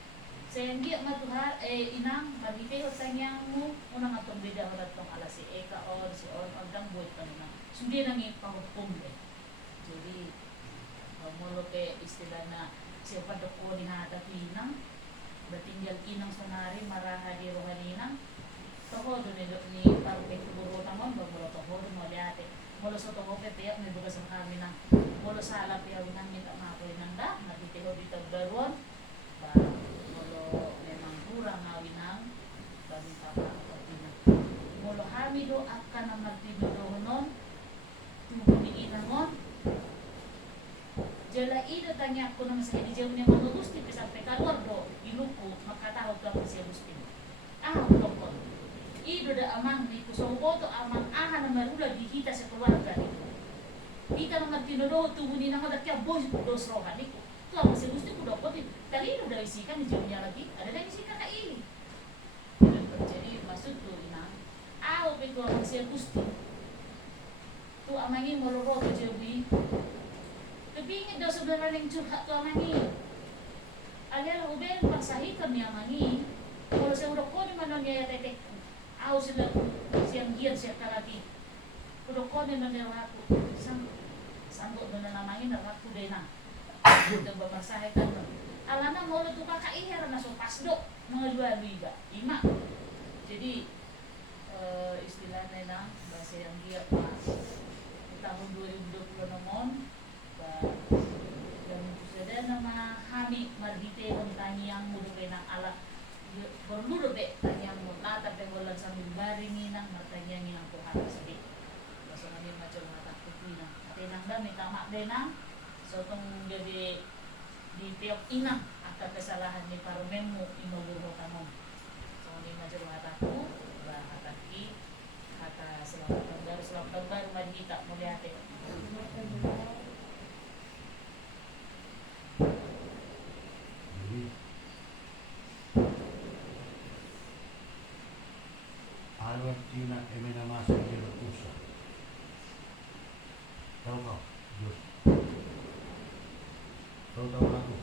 sehingga matuhar inang magite ho tanyangmu unang atong beda horat tong ala si Eka or si on dang buat kanina sundi nang ipahukom jadi molo ke istilah na siapa do ko ni hata pinang batinggal inang sonari maraha di rohaninang toho do ni parke tuburo tamon bagolo toho do moliate molo sa toho pe piyak may bugas ang kami na molo sa ala piyaw nang minta mapoy nang da nagitiho dito baruan ba molo memang kurang ngawin nang bami papa na molo hami do akan na magtido do non tubo ni inangon jala ida tanya ko nang sa jauh ni mga gusti sampai keluar do iluko makataho to ako siya gusti dokon ido da amang ni kusongko to amang aha na marula di kita sa keluarga nito. Kita naman tinodo tubuni na madakya boys dos rohani ko. To ang si gusto ko dapat talino da isikan ni niya lagi. Ada da isikan na ini. Jadi maksud to ina. Aw pe ko ang siya gusto. To amangin mororo to jewi. Kepingin daw sebenarnya yang curhat to amangin. Aliala ubel pasahikan ni amangin. Kalau saya udah ko ni manon ya tetek aw sila siyang giyan siya kalati kudo ko din na niraku sanggo na namangin na raku din na kudo babasahe kan alana mo lo tuka kaihar na so pasdo mga luwa-luiga ima jadi istilahnya na bahasa yang giyan tahun 2020 naman dan sudah nama hami margite ng tanyang mudo ng ala berluru be tanyang mo tapi wala sambil baringi nang matanyang ang Tuhan sabi basta kami macam mata kupina ate nang dami tama denang so tong gabi di tiok inang akan kesalahan ni parmenmu imaburo kanon so ni macam mata ku ba hataki kata selamat baru mari kita melihat Albertina emenamasa Jerusa. Tahu kau? tahu aku.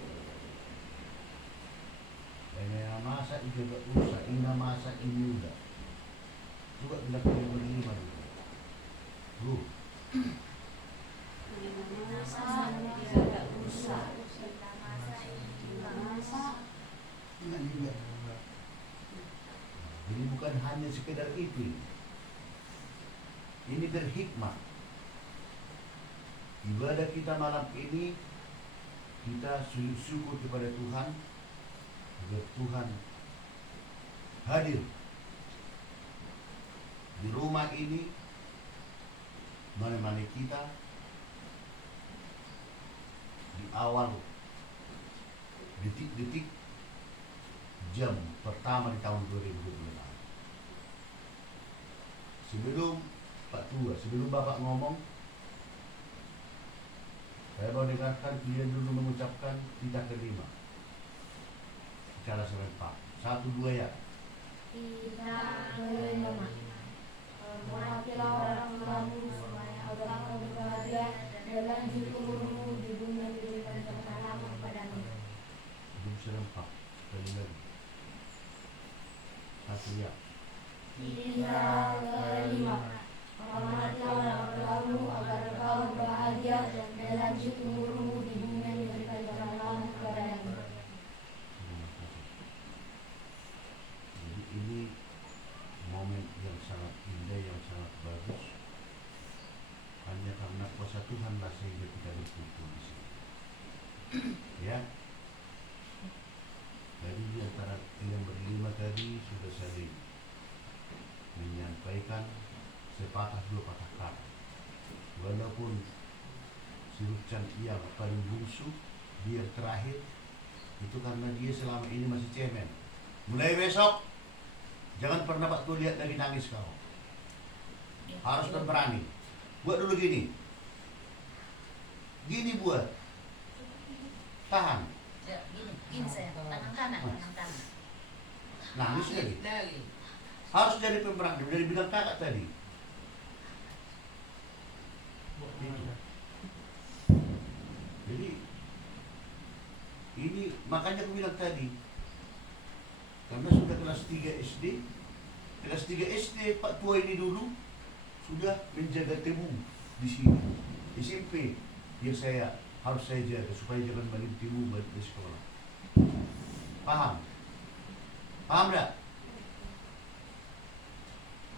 Ina masa juga usah, ina masa ini udah. Coba bilang kalian berlima dulu. Bu, Masa tidak usah. Kita masa ini Masa Ingat juga. jadi bukan hanya sekedar itu. Ini berhikmah. Ibadah kita malam ini kita sujud syukur kepada Tuhan agar Tuhan hadir di rumah ini menemani kita di awal detik-detik jam pertama di tahun 2026. Sebelum Pak Tua, sebelum Bapak ngomong, saya mau dengarkan kalian dulu mengucapkan kita kelima secara serentak. 1, 2 ya. Kita kelima. Hormatilah orang tuamu supaya engkau berbahagia dan lanjut umurmu di bumi yang diberikan kepadamu kepadamu. Belum serempak. Sekali lagi. 1 ya. Kita kelima. Hormatilah orang tuamu agar engkau berbahagia dan lanjut umurmu di bumi yang diberikan kepadamu kepadamu. Terima kasih. Jadi ini momen yang sangat indah, yang sangat bagus. Hanya karena kuasa Tuhanlah sehingga kita berkumpul di sini. Ya. Jadi di antara yang berlima tadi sudah saling menyampaikan sepatah dua patah kata. Walaupun si Rucan yang paling bungsu, dia terakhir, itu karena dia selama ini masih cemen. Mulai besok jangan pernah Pak Tua lihat lagi nangis kau. Harus berani. Buat dulu gini. Gini buat. Tahan. Ya, gini saya, tangan kanan. Nangis lagi. Harus jadi pemberani. Dari bilang kakak tadi. Itu. Jadi ini makanya aku bilang tadi, karena sudah kelas 3 SD, kelas 3 SD Pak Tua ini dulu sudah menjaga tebu di sini. SMP yang harus saya jaga supaya jangan balik tebu balik di sekolah. Paham? Paham tak?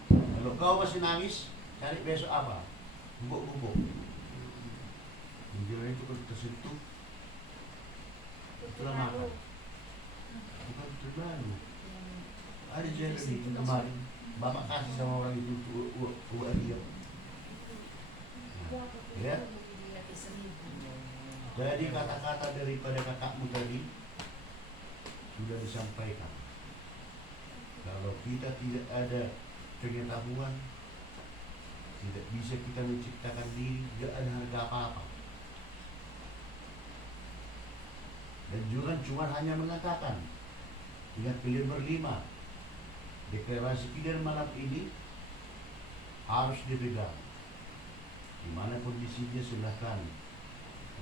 Kalau kau masih nangis, cari besok apa? Bubuk-bubuk. Menjelang itu kalau tersentuh, itulah makan. Bukan terlalu. Ada Jeremy kemarin, Bapak kasih sama orang itu uang dia. Ya. Jadi kata-kata daripada kakakmu tadi sudah disampaikan. Kalau kita tidak ada pengetahuan, tidak bisa kita menciptakan diri, tidak ada harga apa-apa. Dan juga cuma hanya mengatakan, ingat kalian berlima, deklarasi pilihan malam ini harus dipegang. Dimana kondisinya silahkan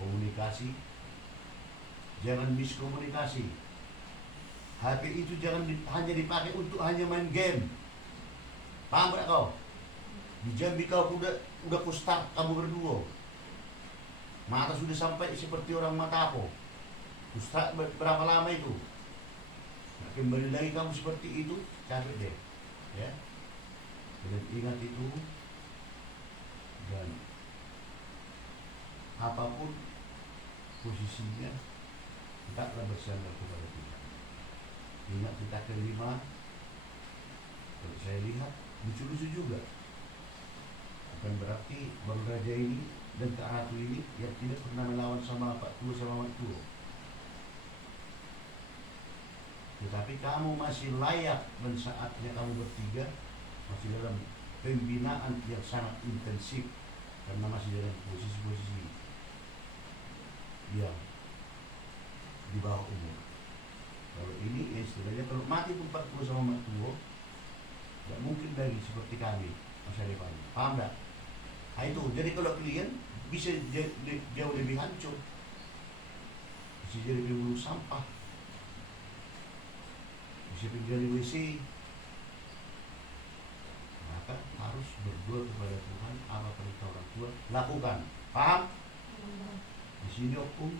komunikasi, jangan miskomunikasi. HP itu jangan hanya dipakai untuk hanya main game. Paham tak kau? Di Jambi kau udah kustak kamu berdua. Mata sudah sampai seperti orang matapo. Kustak berapa lama itu? Nah, kembali lagi kamu seperti itu, capek deh. Ya. Dan ingat itu, dan apapun posisinya, tetaplah bersandar kepada Tuhan. Ingat kita kelima, kalau saya lihat lucu-lucu juga. Bukan berarti Bang Raja ini dan Kak Ratu ini yang tidak pernah melawan sama Pak Tua sama Mak Tua. Tetapi kamu masih layak dan saatnya kamu bertiga masih dalam pembinaan yang sangat intensif karena masih dalam posisi-posisi yang di bawah umur. Kalau ini istilahnya kalau mati pun Pak Tua sama Mak Tua, tidak mungkin lagi seperti kami masa depan. Paham tak? Nah itu, jadi kalau klien bisa jauh lebih hancur. bisa jadi pembulung sampah, bisa menjadi WC. Maka harus berdoa kepada Tuhan, apa perintah orang tua lakukan. Paham? Di sini hukum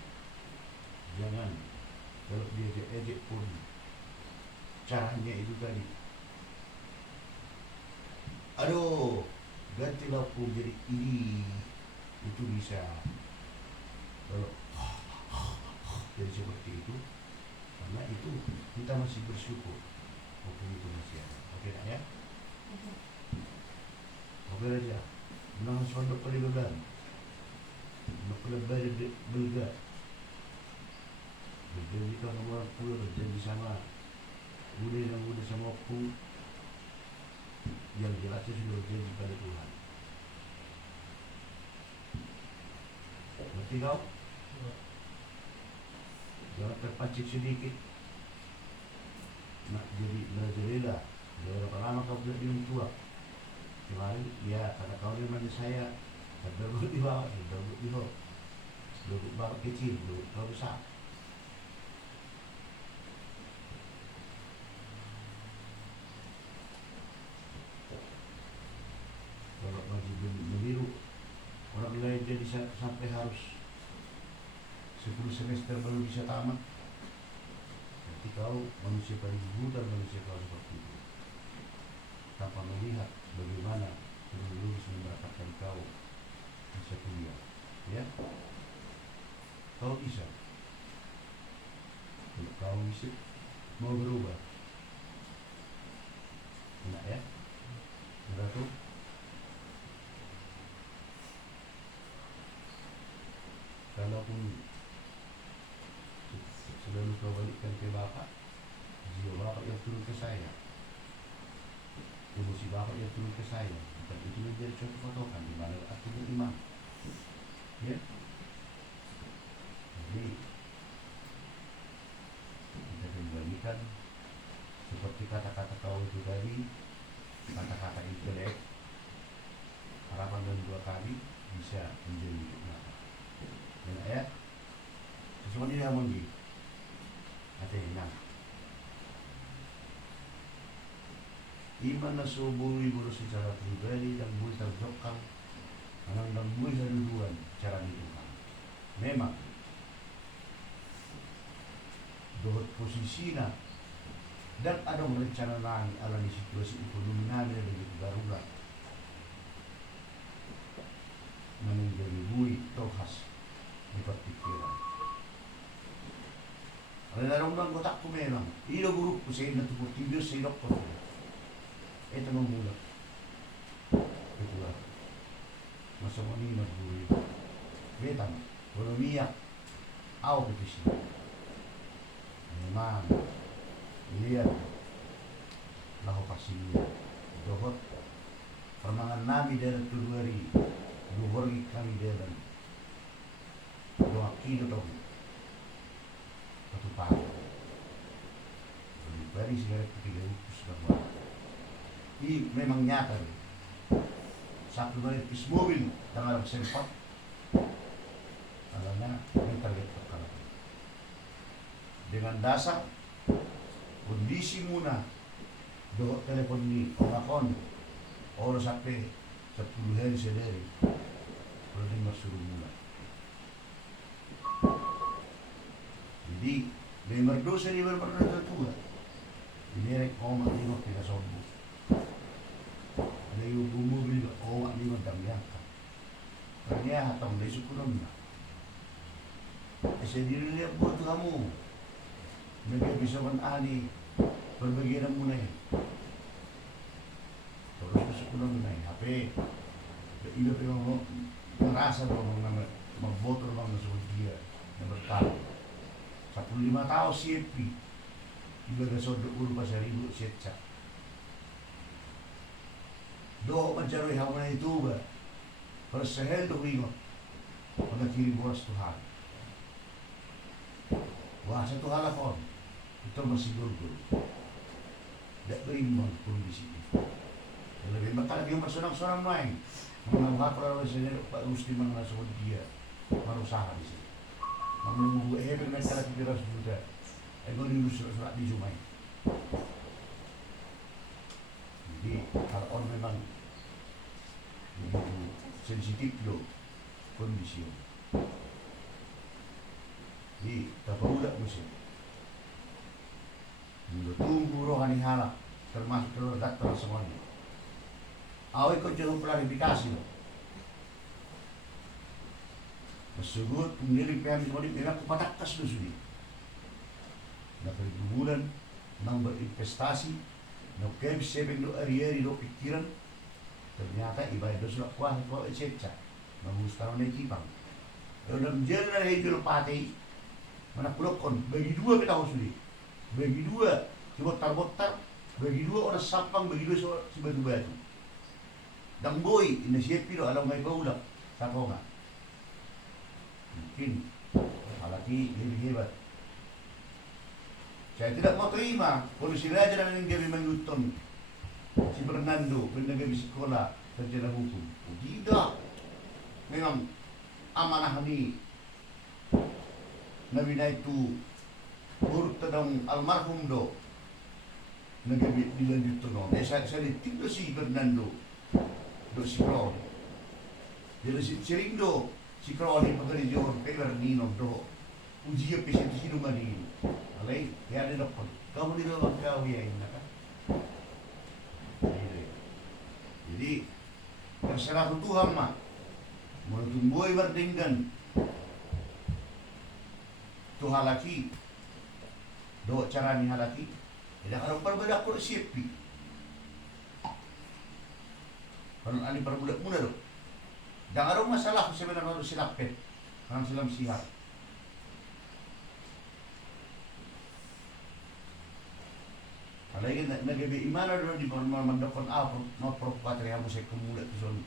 jangan, kalau dia ejek pun caranya itu tadi, aduh gantilah hukum jadi ini, itu bisa. Kalau jadi seperti itu, karena itu kita masih bersyukur hukum itu masih ada. Oke nak ya? Oke aja. Menang sondok pada beban, nak lebar belga. Berjanji kan orang tua, berjanji sama muda yang muda sama aku, yang jelasnya sudah berjanji pada Tuhan. Ngerti kau? Jangan terpancing sedikit nak jadi merajalela. Berapa lama kau belajar di orang tua? Kemarin ya kata kau dia mana saya duduk di bawah, duduk di bawah, duduk bawah kecil, duduk bawah besar. Kalau masih meniru orang lain jadi sampai harus 10 semester baru bisa tamat. Nanti kau manusia paling brutal, manusia kau seperti itu, tanpa melihat bagaimana teknologi mendapatkan kau bisa kuliah. Ya, kau bisa. Kalau kau bisa mau berubah, enak ya, berarti kalaupun selalu kau balikkan ke Bapak, jiwa Bapak yang turun ke saya, emosi Bapak yang turun ke saya, dan itu menjadi contoh patokan di mana artinya iman. Ya, jadi kita kembalikan seperti kata-kata kau itu tadi, kata-kata intelek, harapan dan dua kali bisa menjadi nyata. Enak ya? Sesuatu yang mundi. Ada enak. Iman na subuhi guru secara pribadi dan mulai terjokang menandang mulai haluan cara Tuhan. Memang dohot posisinya dan ada rencana lain ala di situasi ekonomi yang begitu darurat menjadi bui tohas di particular. Ada dalam kotakku memang. Ilo guruku saya nak tupur tidur saya doktor. Itu memula. Itulah. Masa ini nak guru. Betam. Kalau miyak, aw petisi. Memang. Lihat. Lahu pasini. Dohot. Permangan nabi dalam Februari. Duhori kami dalam. Doa kilo tahu. Satu pagi. Dari sigaret ketiga itu sudah buat. Ini memang nyata. Satu dari pis mobil tanggal sempat. Karena ini target terkalah. Dengan dasar kondisi muna doa telepon ini orang orang sampai 10 hari sendiri. Kalau dia suruh mula. Jadi, memang dosa dia berpernah tua. Ini rek omak lima tidak sombong. Ada ibu mobil omak lima dan biangkan. Ternyata hatang dari sukunan lah. Saya diri lihat buat kamu. Mereka bisa menali berbagian munai. Terus ke sukunan munai. HP. Ibu memang merasa bahwa membotor memang sebut dia yang bertahan. 45 tahun siepi ibadah sodok uru pasar ibu setca doa mencari hawa itu ba persehel doa ingat pada kiri boras Tuhan wah satu hal apa itu masih gurgur tidak berimbang kondisi itu lebih bakal dia bersenang-senang main mengambil kalau saya Pak Gusti mengasih dia berusaha di sini Membuat hebat dengan cara 300 juta. Aku dulu surat di Jumai. Jadi kalau orang memang begitu sensitif loh kondisi. Jadi tak perlu musim. Tunggu rohani halak termasuk telur dokter semuanya. Awal ikut jangan klarifikasi loh. Tersebut pengirim PM semua memang kupatakas dulu sini. Dapat bulan nang berinvestasi, nak kaya sebeng do ari-ari do pikiran. Ternyata ibadah do sudah kuah kau ececa. Mengustarkan ekipang. Dalam jalan hidup pati, mana kulokon bagi dua kita harus sudi. Bagi dua, botar-botar, bagi dua orang sapang, bagi dua si batu-batu. Dan boy, ini siapa do alam may baulah, satu nggak. Mungkin halaki lebih hebat. Saya tidak mau terima polisi raja dan yang dia menyuton si Fernando penjaga di sekolah sarjana hukum. Tidak, memang amanah ini Nabi itu urut tentang almarhum do nagabi dilanjut no. Saya ditinggal si Fernando do si Kron. Jadi si Cirindo si Kron ini pagari jor peler nino do uji apa sih di rumah ini. Alay, ya ada dokter. Kamu di rumah kau ya ini kan? Jadi terserah Tuhan mah. Mau tumbuh berdinggan. Tu halaki. Do cara ni halaki. Tidak kalau perbeda kur siapi. Kalau ani perbudak muda do. Dah ada masalah sebenarnya harus silapet. Orang silam sihat. Lagi nagabi imana do di mandokon apa no provokasi yang musik kemuda tu son.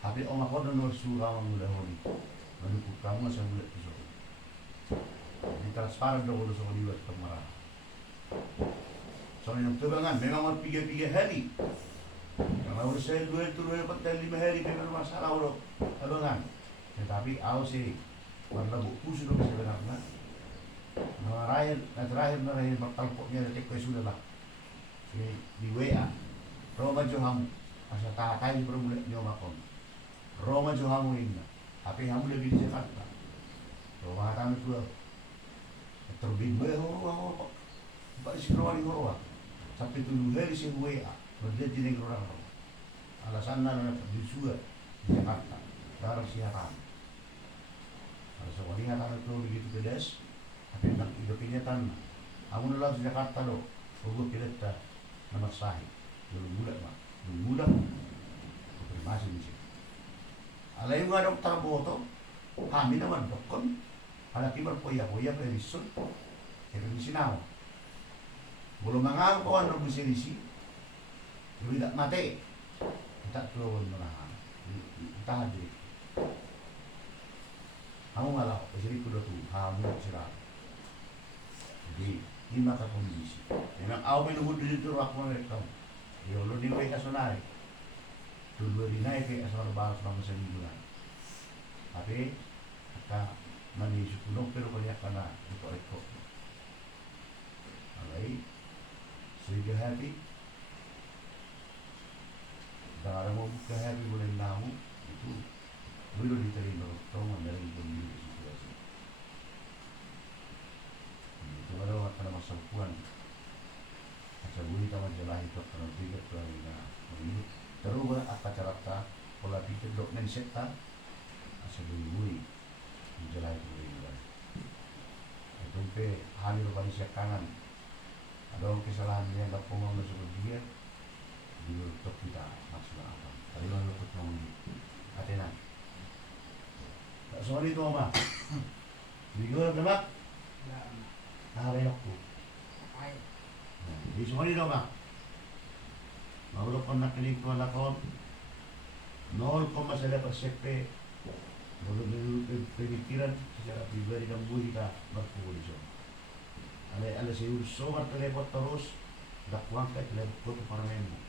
Tapi orang kau no surah muda honi. Menukuk kamu masa muda tu son. Di transparan do do son liwat kemarah. Soalnya kebangan memang mau 3 hari. Kalau saya 2 4 5 hari memang masalah udah kebangan. Tetapi awasi warna buku sudah sebenarnya. Terakhir bertelpoknya detik sudah lah di WA Roma Johamu asa tahakai bermula nyomakon Roma Johamu ini tapi kamu lebih di Jakarta Roma kami tu terbimba horor pak sikroali horor sampai 7 hari si WA berjadi dengan orang alasan nana di Surat di Jakarta darah siaran ada seorang yang itu begitu pedas. Tapi nak hidupnya tanah. Amun dalam Jakarta do, ugut kita nama sahih. Dulu muda mah, dulu muda. Masih di sini. Alai gua dokter boto, kami nama dokon. Ada kibar poya-poya perisun. Kita di sini nawa. Belum mangang kawan orang di sini. Jadi tak mati. Tak turun menahan. Tahan diri. Kamu malah jadi kuda tu, kamu cerah. Jadi ini maka kondisi. Memang awal menunggu di situ aku mereka. Ya lo di WA sonari. Dulu dinaik ke asal balas sama semingguan. Tapi kita mandi sepuluh pero banyak karena itu rekod. Alai sehingga happy. Darah mau buka happy boleh namu itu belum diterima. Tahu dari pemilik. Kalau kena masuk puan, macam bunyi tamat jelah itu kena tiga kali na menurut terus apa cara ta pola pikir dok mensekta asal bunyi jelah itu begini. Itu pe halir pada siap kanan. Ada kesalahan yang tak pomong tersebut dia di untuk kita maksudnya apa? Tadi lalu ketemu Athena. Tak sorry tu apa? Bingung tak? Hari aku. Di semua ni dong ah. Mau nak kini tuan lakon 0,1% baru pemikiran secara pribadi dan buhi kita berkumpul. Ada sih sobat telepon terus dakwah ke telepon para member.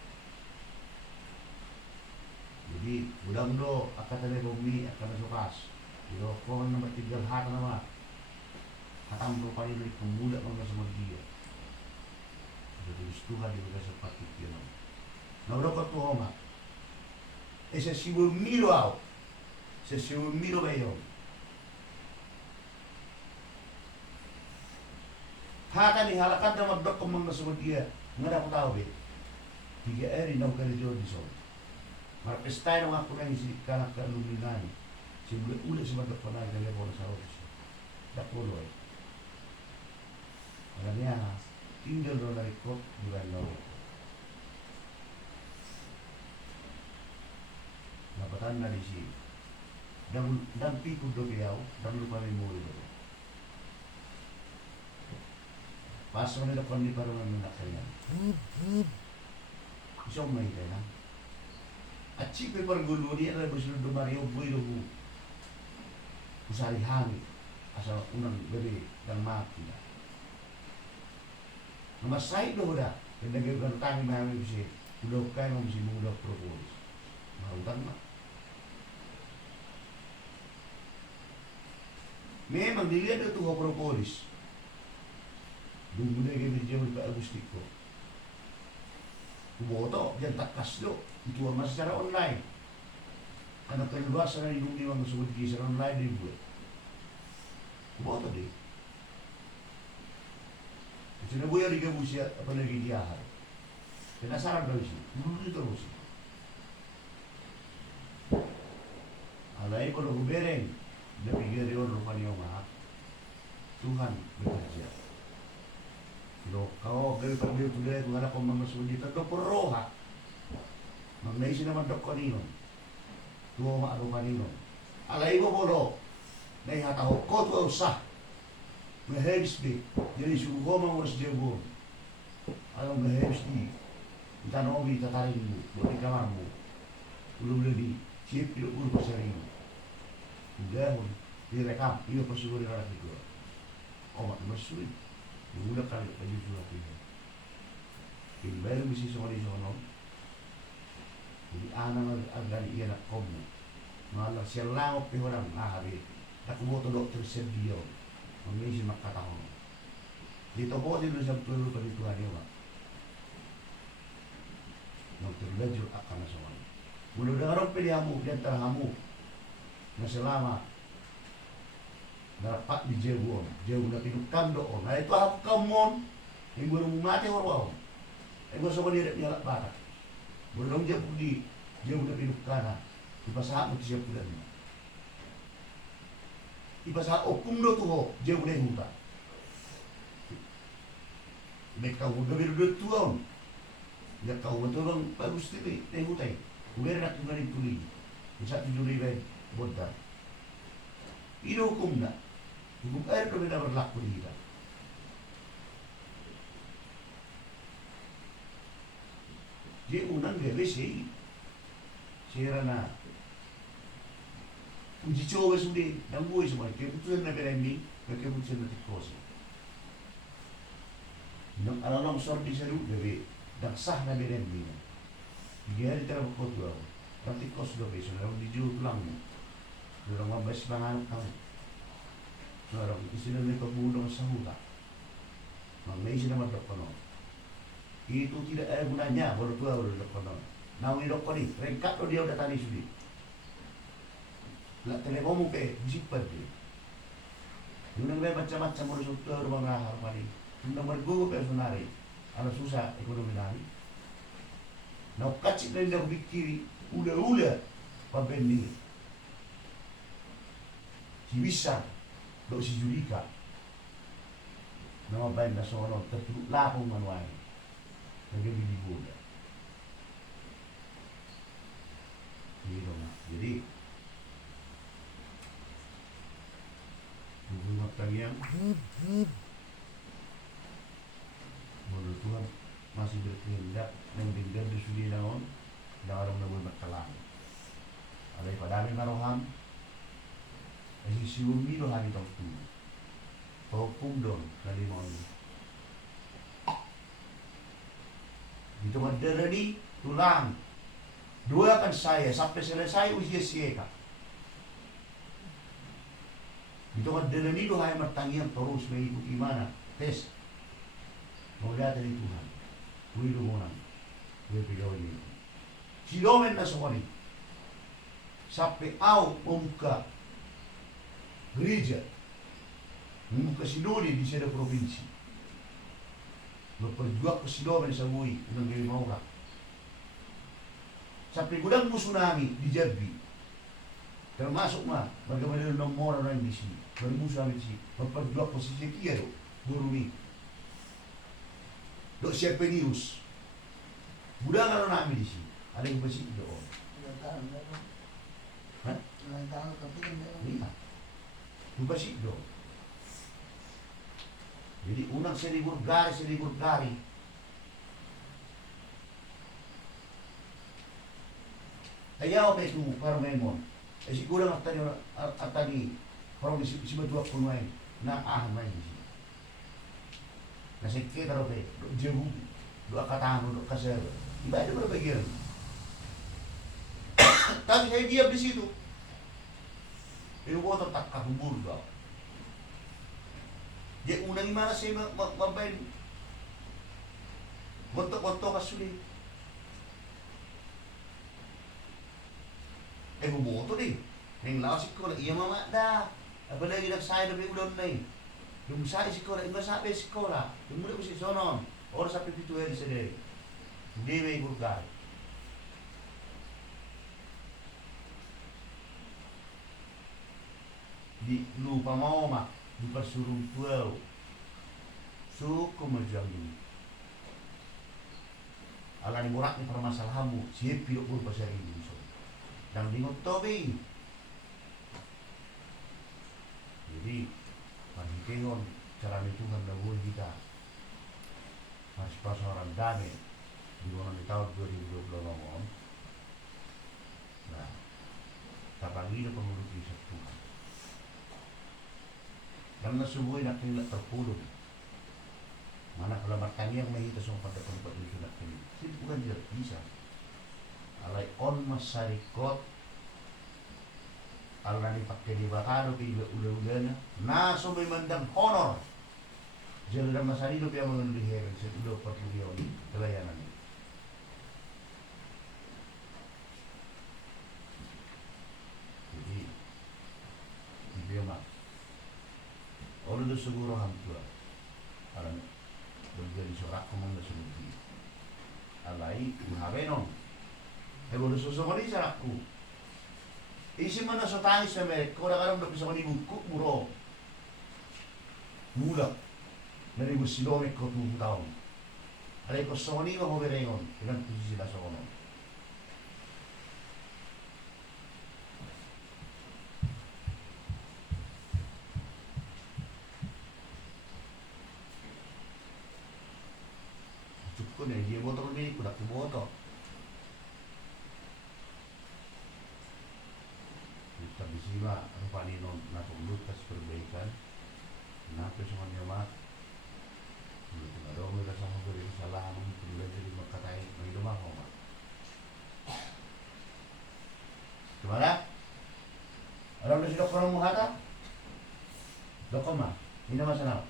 Jadi udang do akan telepon mi akan masuk kas. Yo ko nomor 3 hak nama. Hatam ko paling dari pemuda mga sama dia. Jadi Tuhan di bagai seperti dia. Na udah ko to homa. Ese si wo miro ao. Se si wo miro bayo. Haka ni halakan na magdok ko mga sama dia. Ngada ko tao be. 3 hari na ko kalijo di so. Marpestay nung ako na isi kanak kaluminan. Siyempre ulit sa magkapanay na level sa office. Dapulo eh. Alam niya, tinggal doon na ikot, bulan na rin. Napatan na di siya. Dan pikod do kayaw, dan lupa rin mo rin do. Paso nila kung di parang ang nakaya. Isang may kaya na. At sipe pergulo dia adalah berseluruh Mario Buiru usari hangit asal unang beri dan mati. Nama saya dah udah yang negeri tangi mami bisa udah kaya mau bisa mudah propolis. Mau utang mah. Memang dilihat itu propolis. Dulu dia berjauh ke Agustiko. Kuboto jangan takas do. Itu mas secara online. Karena keluasan yang hidung memang sebut di secara online dibuat. Boto deh. Cina gue yang digabung siya apa lagi dia hari. Penasaran dari sini. Dulu terus. Alai kalau gue bereng, dia pikir dia orang rupanya mah. Tuhan bekerja. Kalau kau dari pergi tu dia tu ada komando sebut dia tu perroha. Mengenai sini nama dok kanino, tuh mak dok kanino. Alai ibu bodoh, naik hata hokot tuh usah, ngehebis di, jadi suku goma ngurus dia gom, ayo ngehebis di, kita nobi kita tarik bu, buat di kamarmu, belum lebih, siap tidak urus sering, udah pun direkam, iya persuruh orang itu, omat bersulit, udah kali baju surat itu, ini baru mesti semua di sana. Jadi anak agak iya nak komu, malah sialang opi orang ahari, tak mau tu dokter sedia, mengisi mak kata orang. Di toko di dalam tujuh pada Tuhan dia mak, dokter belajar akan semuanya. Mudah-mudahan orang pilih kamu di antara kamu, na selama dapat di jauh nak hidupkan doon. Nah itu aku kamu, yang baru mati orang, yang baru sama dia nyalak barat. Belum dia pergi, dia udah hidup kana. Di pasal aku siap udah ni. Di pasal okum do tu, dia udah huta. Mereka udah berdua tuan. Dia kau betul orang bagus tu ni huta. Udah nak tinggal itu lagi. Bisa 7,000 bodar. Ini hukum nak. Hukum air tu benda berlaku di kita. Dia unang gawe sih, na uji coba sudah, dan gue semua keputusan na berending, keputusan na tikos. Nang alam sor di seru gawe, dan sah na berending. Dia hari terlalu kotor, dan tikos gawe, so di jual tulang, orang mabas bangan kamu, orang istilah ni pembudang sahuta, mengenai istilah madrokono. Itu tidak ada gunanya baru tua baru dokter. Nawi dokter ni, rengkat tu dia udah tadi sudah. Lah telepon muke, jipper dia. Yun ang macam-macam baru sudah rumah ngahar mari. Nomor gue personari, ada susah ekonomi nari. Nak kacik dari dah pikiri, udah pabending. Si bisa, dok si Judika. Nama baik nasional tertutup lapung manuai. Lagi di bola. Gitu nak. Jadi hubungan kalian menurut Tuhan masih berkehendak dan tinggal di sudi naon dan orang namun berkelang. Ada pada kami naroham, isi siumi doh hari tahu tu, hukum dong kali mau. Itu menderani tulang. Doakan saya sampai selesai usia sieka. Itu kan delenido hai martangiang terus mengikuti mana tes. Mau lihat dari Tuhan. Widu monang. Widu ini. Silomen na sokoni. Sampai au membuka gereja, membuka sinode di sada provinsi. Berperjuang ke silomen sabui unang gawi maura. Sampai gudang tsunami di Jambi. Termasuk mah bagaimana nomor orang di sini. Bermusuh di sini. Berperjuang posisi kia do. Burumi. Dok siapa news. Gudang kalau nami di sini. Ada yang bersih do. Hah? Iya. Lupa sih dong. Jadi unang seribu gari. Ayaw pa itu para memon. Siguro ang atani parang si madua kumain na main di sini. Nasi kita ro pe, jebu, dua katano do kasar. Iba ada berbagian. Tapi saya diam di situ. Itu gua tak kabur gak. Dia unang gimana saya main gontok-gontok kasulit. Bumoto deh. Neng lawas sekolah iya mama dah. Apalagi nak saya lebih ulun nih. Yung saya sekolah, yung sabi sekolah. Yung mula ko si sonon. Oras sa pipituan sa day. Hindi may burgay. Di lupa mau mak, di pasuruh puau. Suku majangi. Ala ni murak ni permasalahanmu, siap pilih pun pasal ini. Dan lingot tobi. Jadi panitingon cara Tuhan dahulu kita masih pas orang damai di tahun 2020. Nah, kapag ilo panguluti sa Tuhan. Karena sebuah nak tidak terpulung. Mana kalau matanya yang mahita sa pada tempat itu nak ini. Itu bukan tidak bisa. Alay on masarikot alani pakai di bakaro pi udah na so may mandang honor jelo na masarilo pi ang mga liheran sa ulo patluyaw ni kalayanan ni jadi hindi mak olo do siguro hamtua alam berjadi sorak kumang na sumuti alay mahabenon Ewan suso ko ni sa ako. Isi mo na sa tangis na may, kung nakarang napisa ko ni Bukuk Muro. Mula. Naribos silomik ko 2 taon. Alay ko sa kani mo berengon. Ilang pusi sila sa kono. Cukup ko na, hindi mo ito kami, kudak mo ito. Tabisiwa ang paninon na paglut kas perbaikan nato sa kanya mak na daw may kasama ko rin kesalahan ng tulad dari magkatay may lumako mak gimana? Alam na si Dr. Muhata? Dr. Ma, hindi naman sana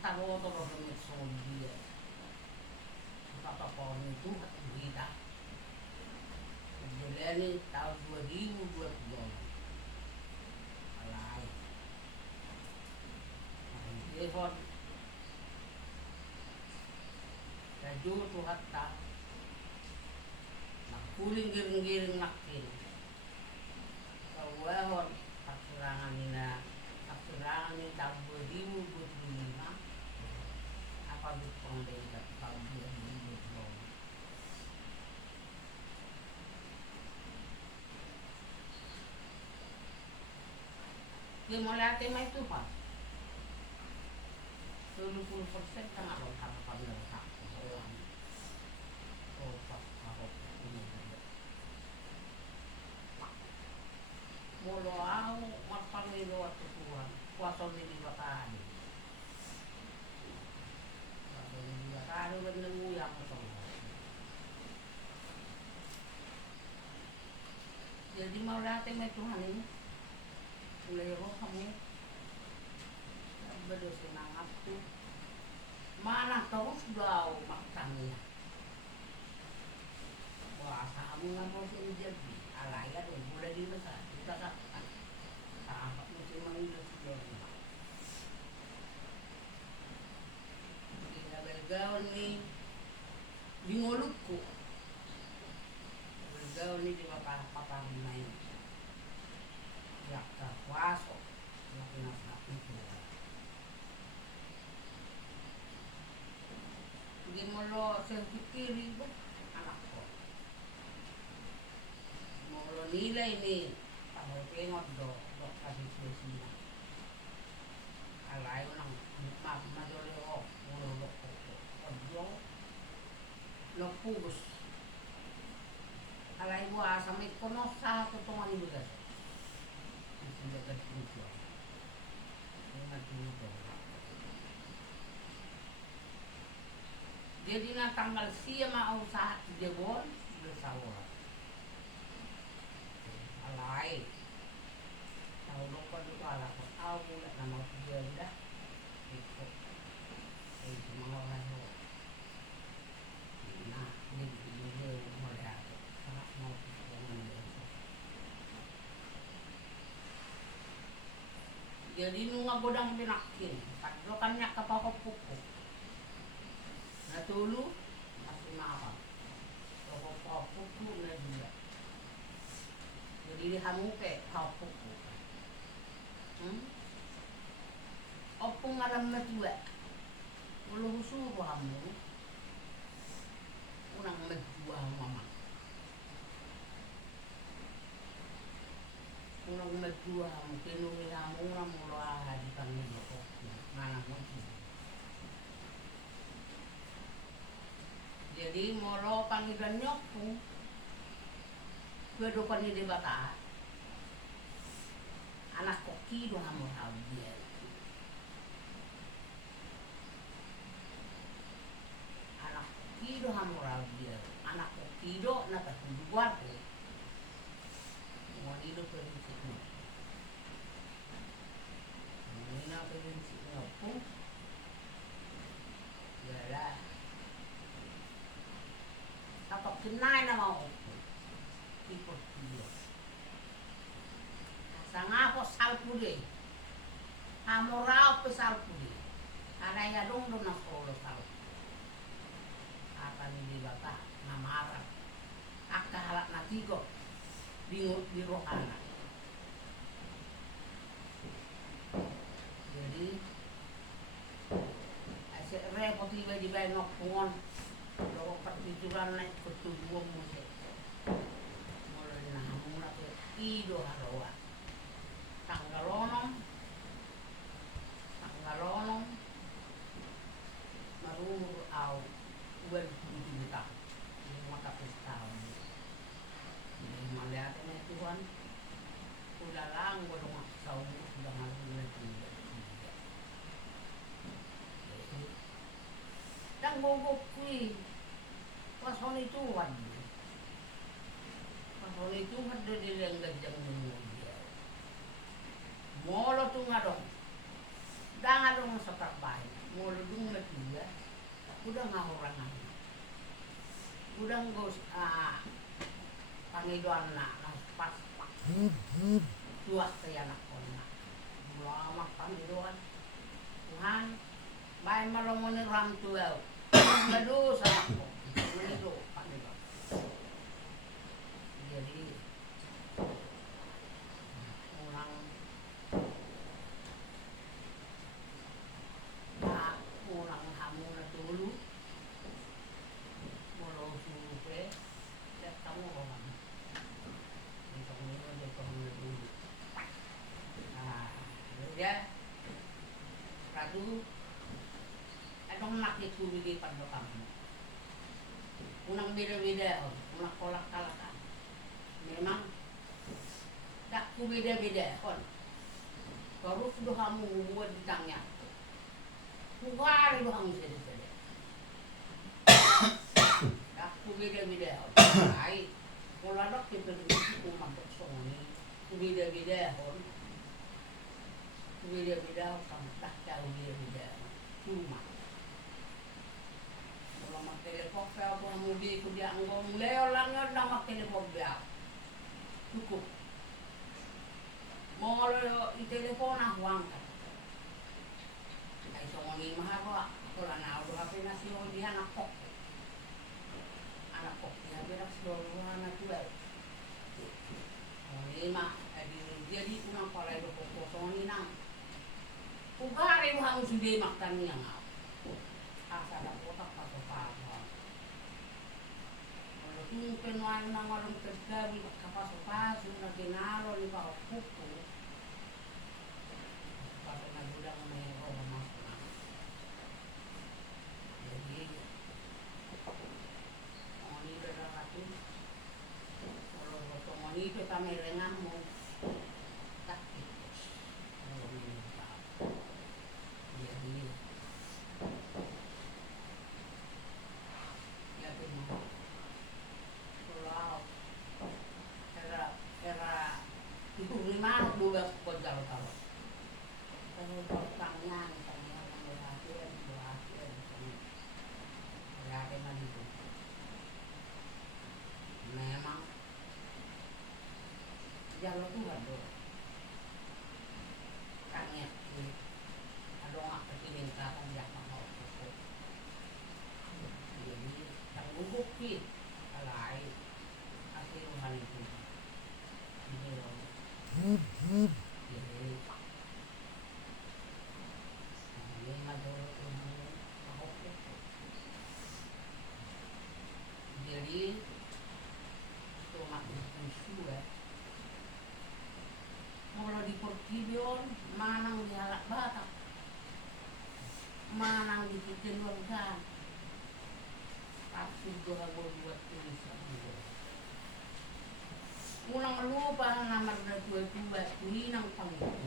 Tahu kalau dengan dia apa pohon itu berita jadi tahun 2022 alai telepon raju tu hatta nak kuling giring nakin kawahon aksurangan ini tahun 2025 public foundation tahun 2020 Dia mau lihat tema itu pak 70% tengah lengkap kami lengkap oh pak ahok ini mulu au makan itu waktu Tuhan kuasa ini bakal kuasa ini bakal nemu yang kosong jadi mau lihat tema Tuhan ini mulai roh kamu berdosenang aku mana terus gau makannya wah kamu nggak mau sini jadi alaya dong boleh di masa kita kan sahabat mesti manggil sebelumnya kita bergaul nih di mulutku bergaul nih di papa main ya kuasa makin itu Pergi mulu senti kiri bu, anakku. Mulu nilai ni, tahu tengok do kasih spesial. Alai orang mak majole oh, mulu lo pubus. Alai buah sampai kono sah ketongan ibu dah. Mesti dekat itu. Ini itu. Jadi na tanggal siya mausaha dia bon bersawar. Alai. Tahu lupa dulu ala ko tahu nak nama dia dah. Itu. Itu orang itu. Nah, ini dia mulai ada. Sangat mau jadi nunga bodang pinakin. Kadlokannya kapapupuk. Nah dulu masih mahal. Kalau papupuk na juga. Jadi hamu pe papupuk. Opung alam na juga. Ulu suruh hamu. Unang medua mama. Unang medua hamu kinungi hamu na mulo ahadi kami loko. Mana mungkin. Jadi molo panggilan nyokku kehidupan di bata anak koki doang mau dia anak koki doang mau dia anak koki do nata keluar ke mau hidup prinsip ini na prinsip nyokku yalah atau kenai nama aku ikut dia sangat apa salpu deh hamorau pe salpu deh ada ya dong nak solo salpu akan di bata namaran akka halak natigo di rohana jadi asyik repot tiba di banyak pungon kalau pertujuan naik ketujuan musik mulai namun aku ido harawan tanggalonong marumur au uwen kita ini mata pestahun ini melihatnya Tuhan udah lang bolong tahun sudah ngalurin dan gogok kui pason itu wadi pason itu ada di yang gajang dia molo tuh ngadong dah ngadong sepak baik molo dung dia udah ngahurangan udah ngos pangidoan nak pas dua saya nak kona lama pangidoan Tuhan baik malongon ram tuau Aduh, sama kok. Itu panggil. Jadi orang hamu na dulu, molo supe, lihat kamu orang. Ini kamu dulu. Nah, beda-beda, nak kolak kalakan. Memang tak ku beda-beda kon. Baru sudah kamu buat ditanya. Bukan kamu sedih-sedih. Tak ku beda-beda. Baik. Kalau ada kita ku mampu soni, ku beda-beda kon. Ku beda-beda kamu tak tahu beda-beda. Cuma kalau mak telepon saya pun mudi ku dia anggong leo langnya dah mak telepon dia. Cukup. Mau lo i telepon ah wang. Ay songoni mahal ko. Kalau na udah HP na si dia anak kok. Anak kok dia berak dulu anak tua. Ini mah jadi unang pala do kok songoni nang. Ugari mo hang sude makan yang ngau. Asa da kotak pa pa. Kalau tu penuan nang orang kerja di kapas pa sudah kenalo di bawah kuku. Kalau na gudang may roba masuk. Jadi oni dah ratu. Kalau oni itu kami rengah mo tak ikut. Jadi ya benar. Kalau era itu lima dua kodal kalau tangnya berakhir ya memang itu memang jalur tuh ada tangnya ada orang kecilin kata jak mau jadi tanggung bukti alai akhir hal itu jadi tomat itu ya kalau di Porkibion manang di halak batak manang di kitchen warga tapi gua buat tulisan ulang lupa nama tua kuninang panggung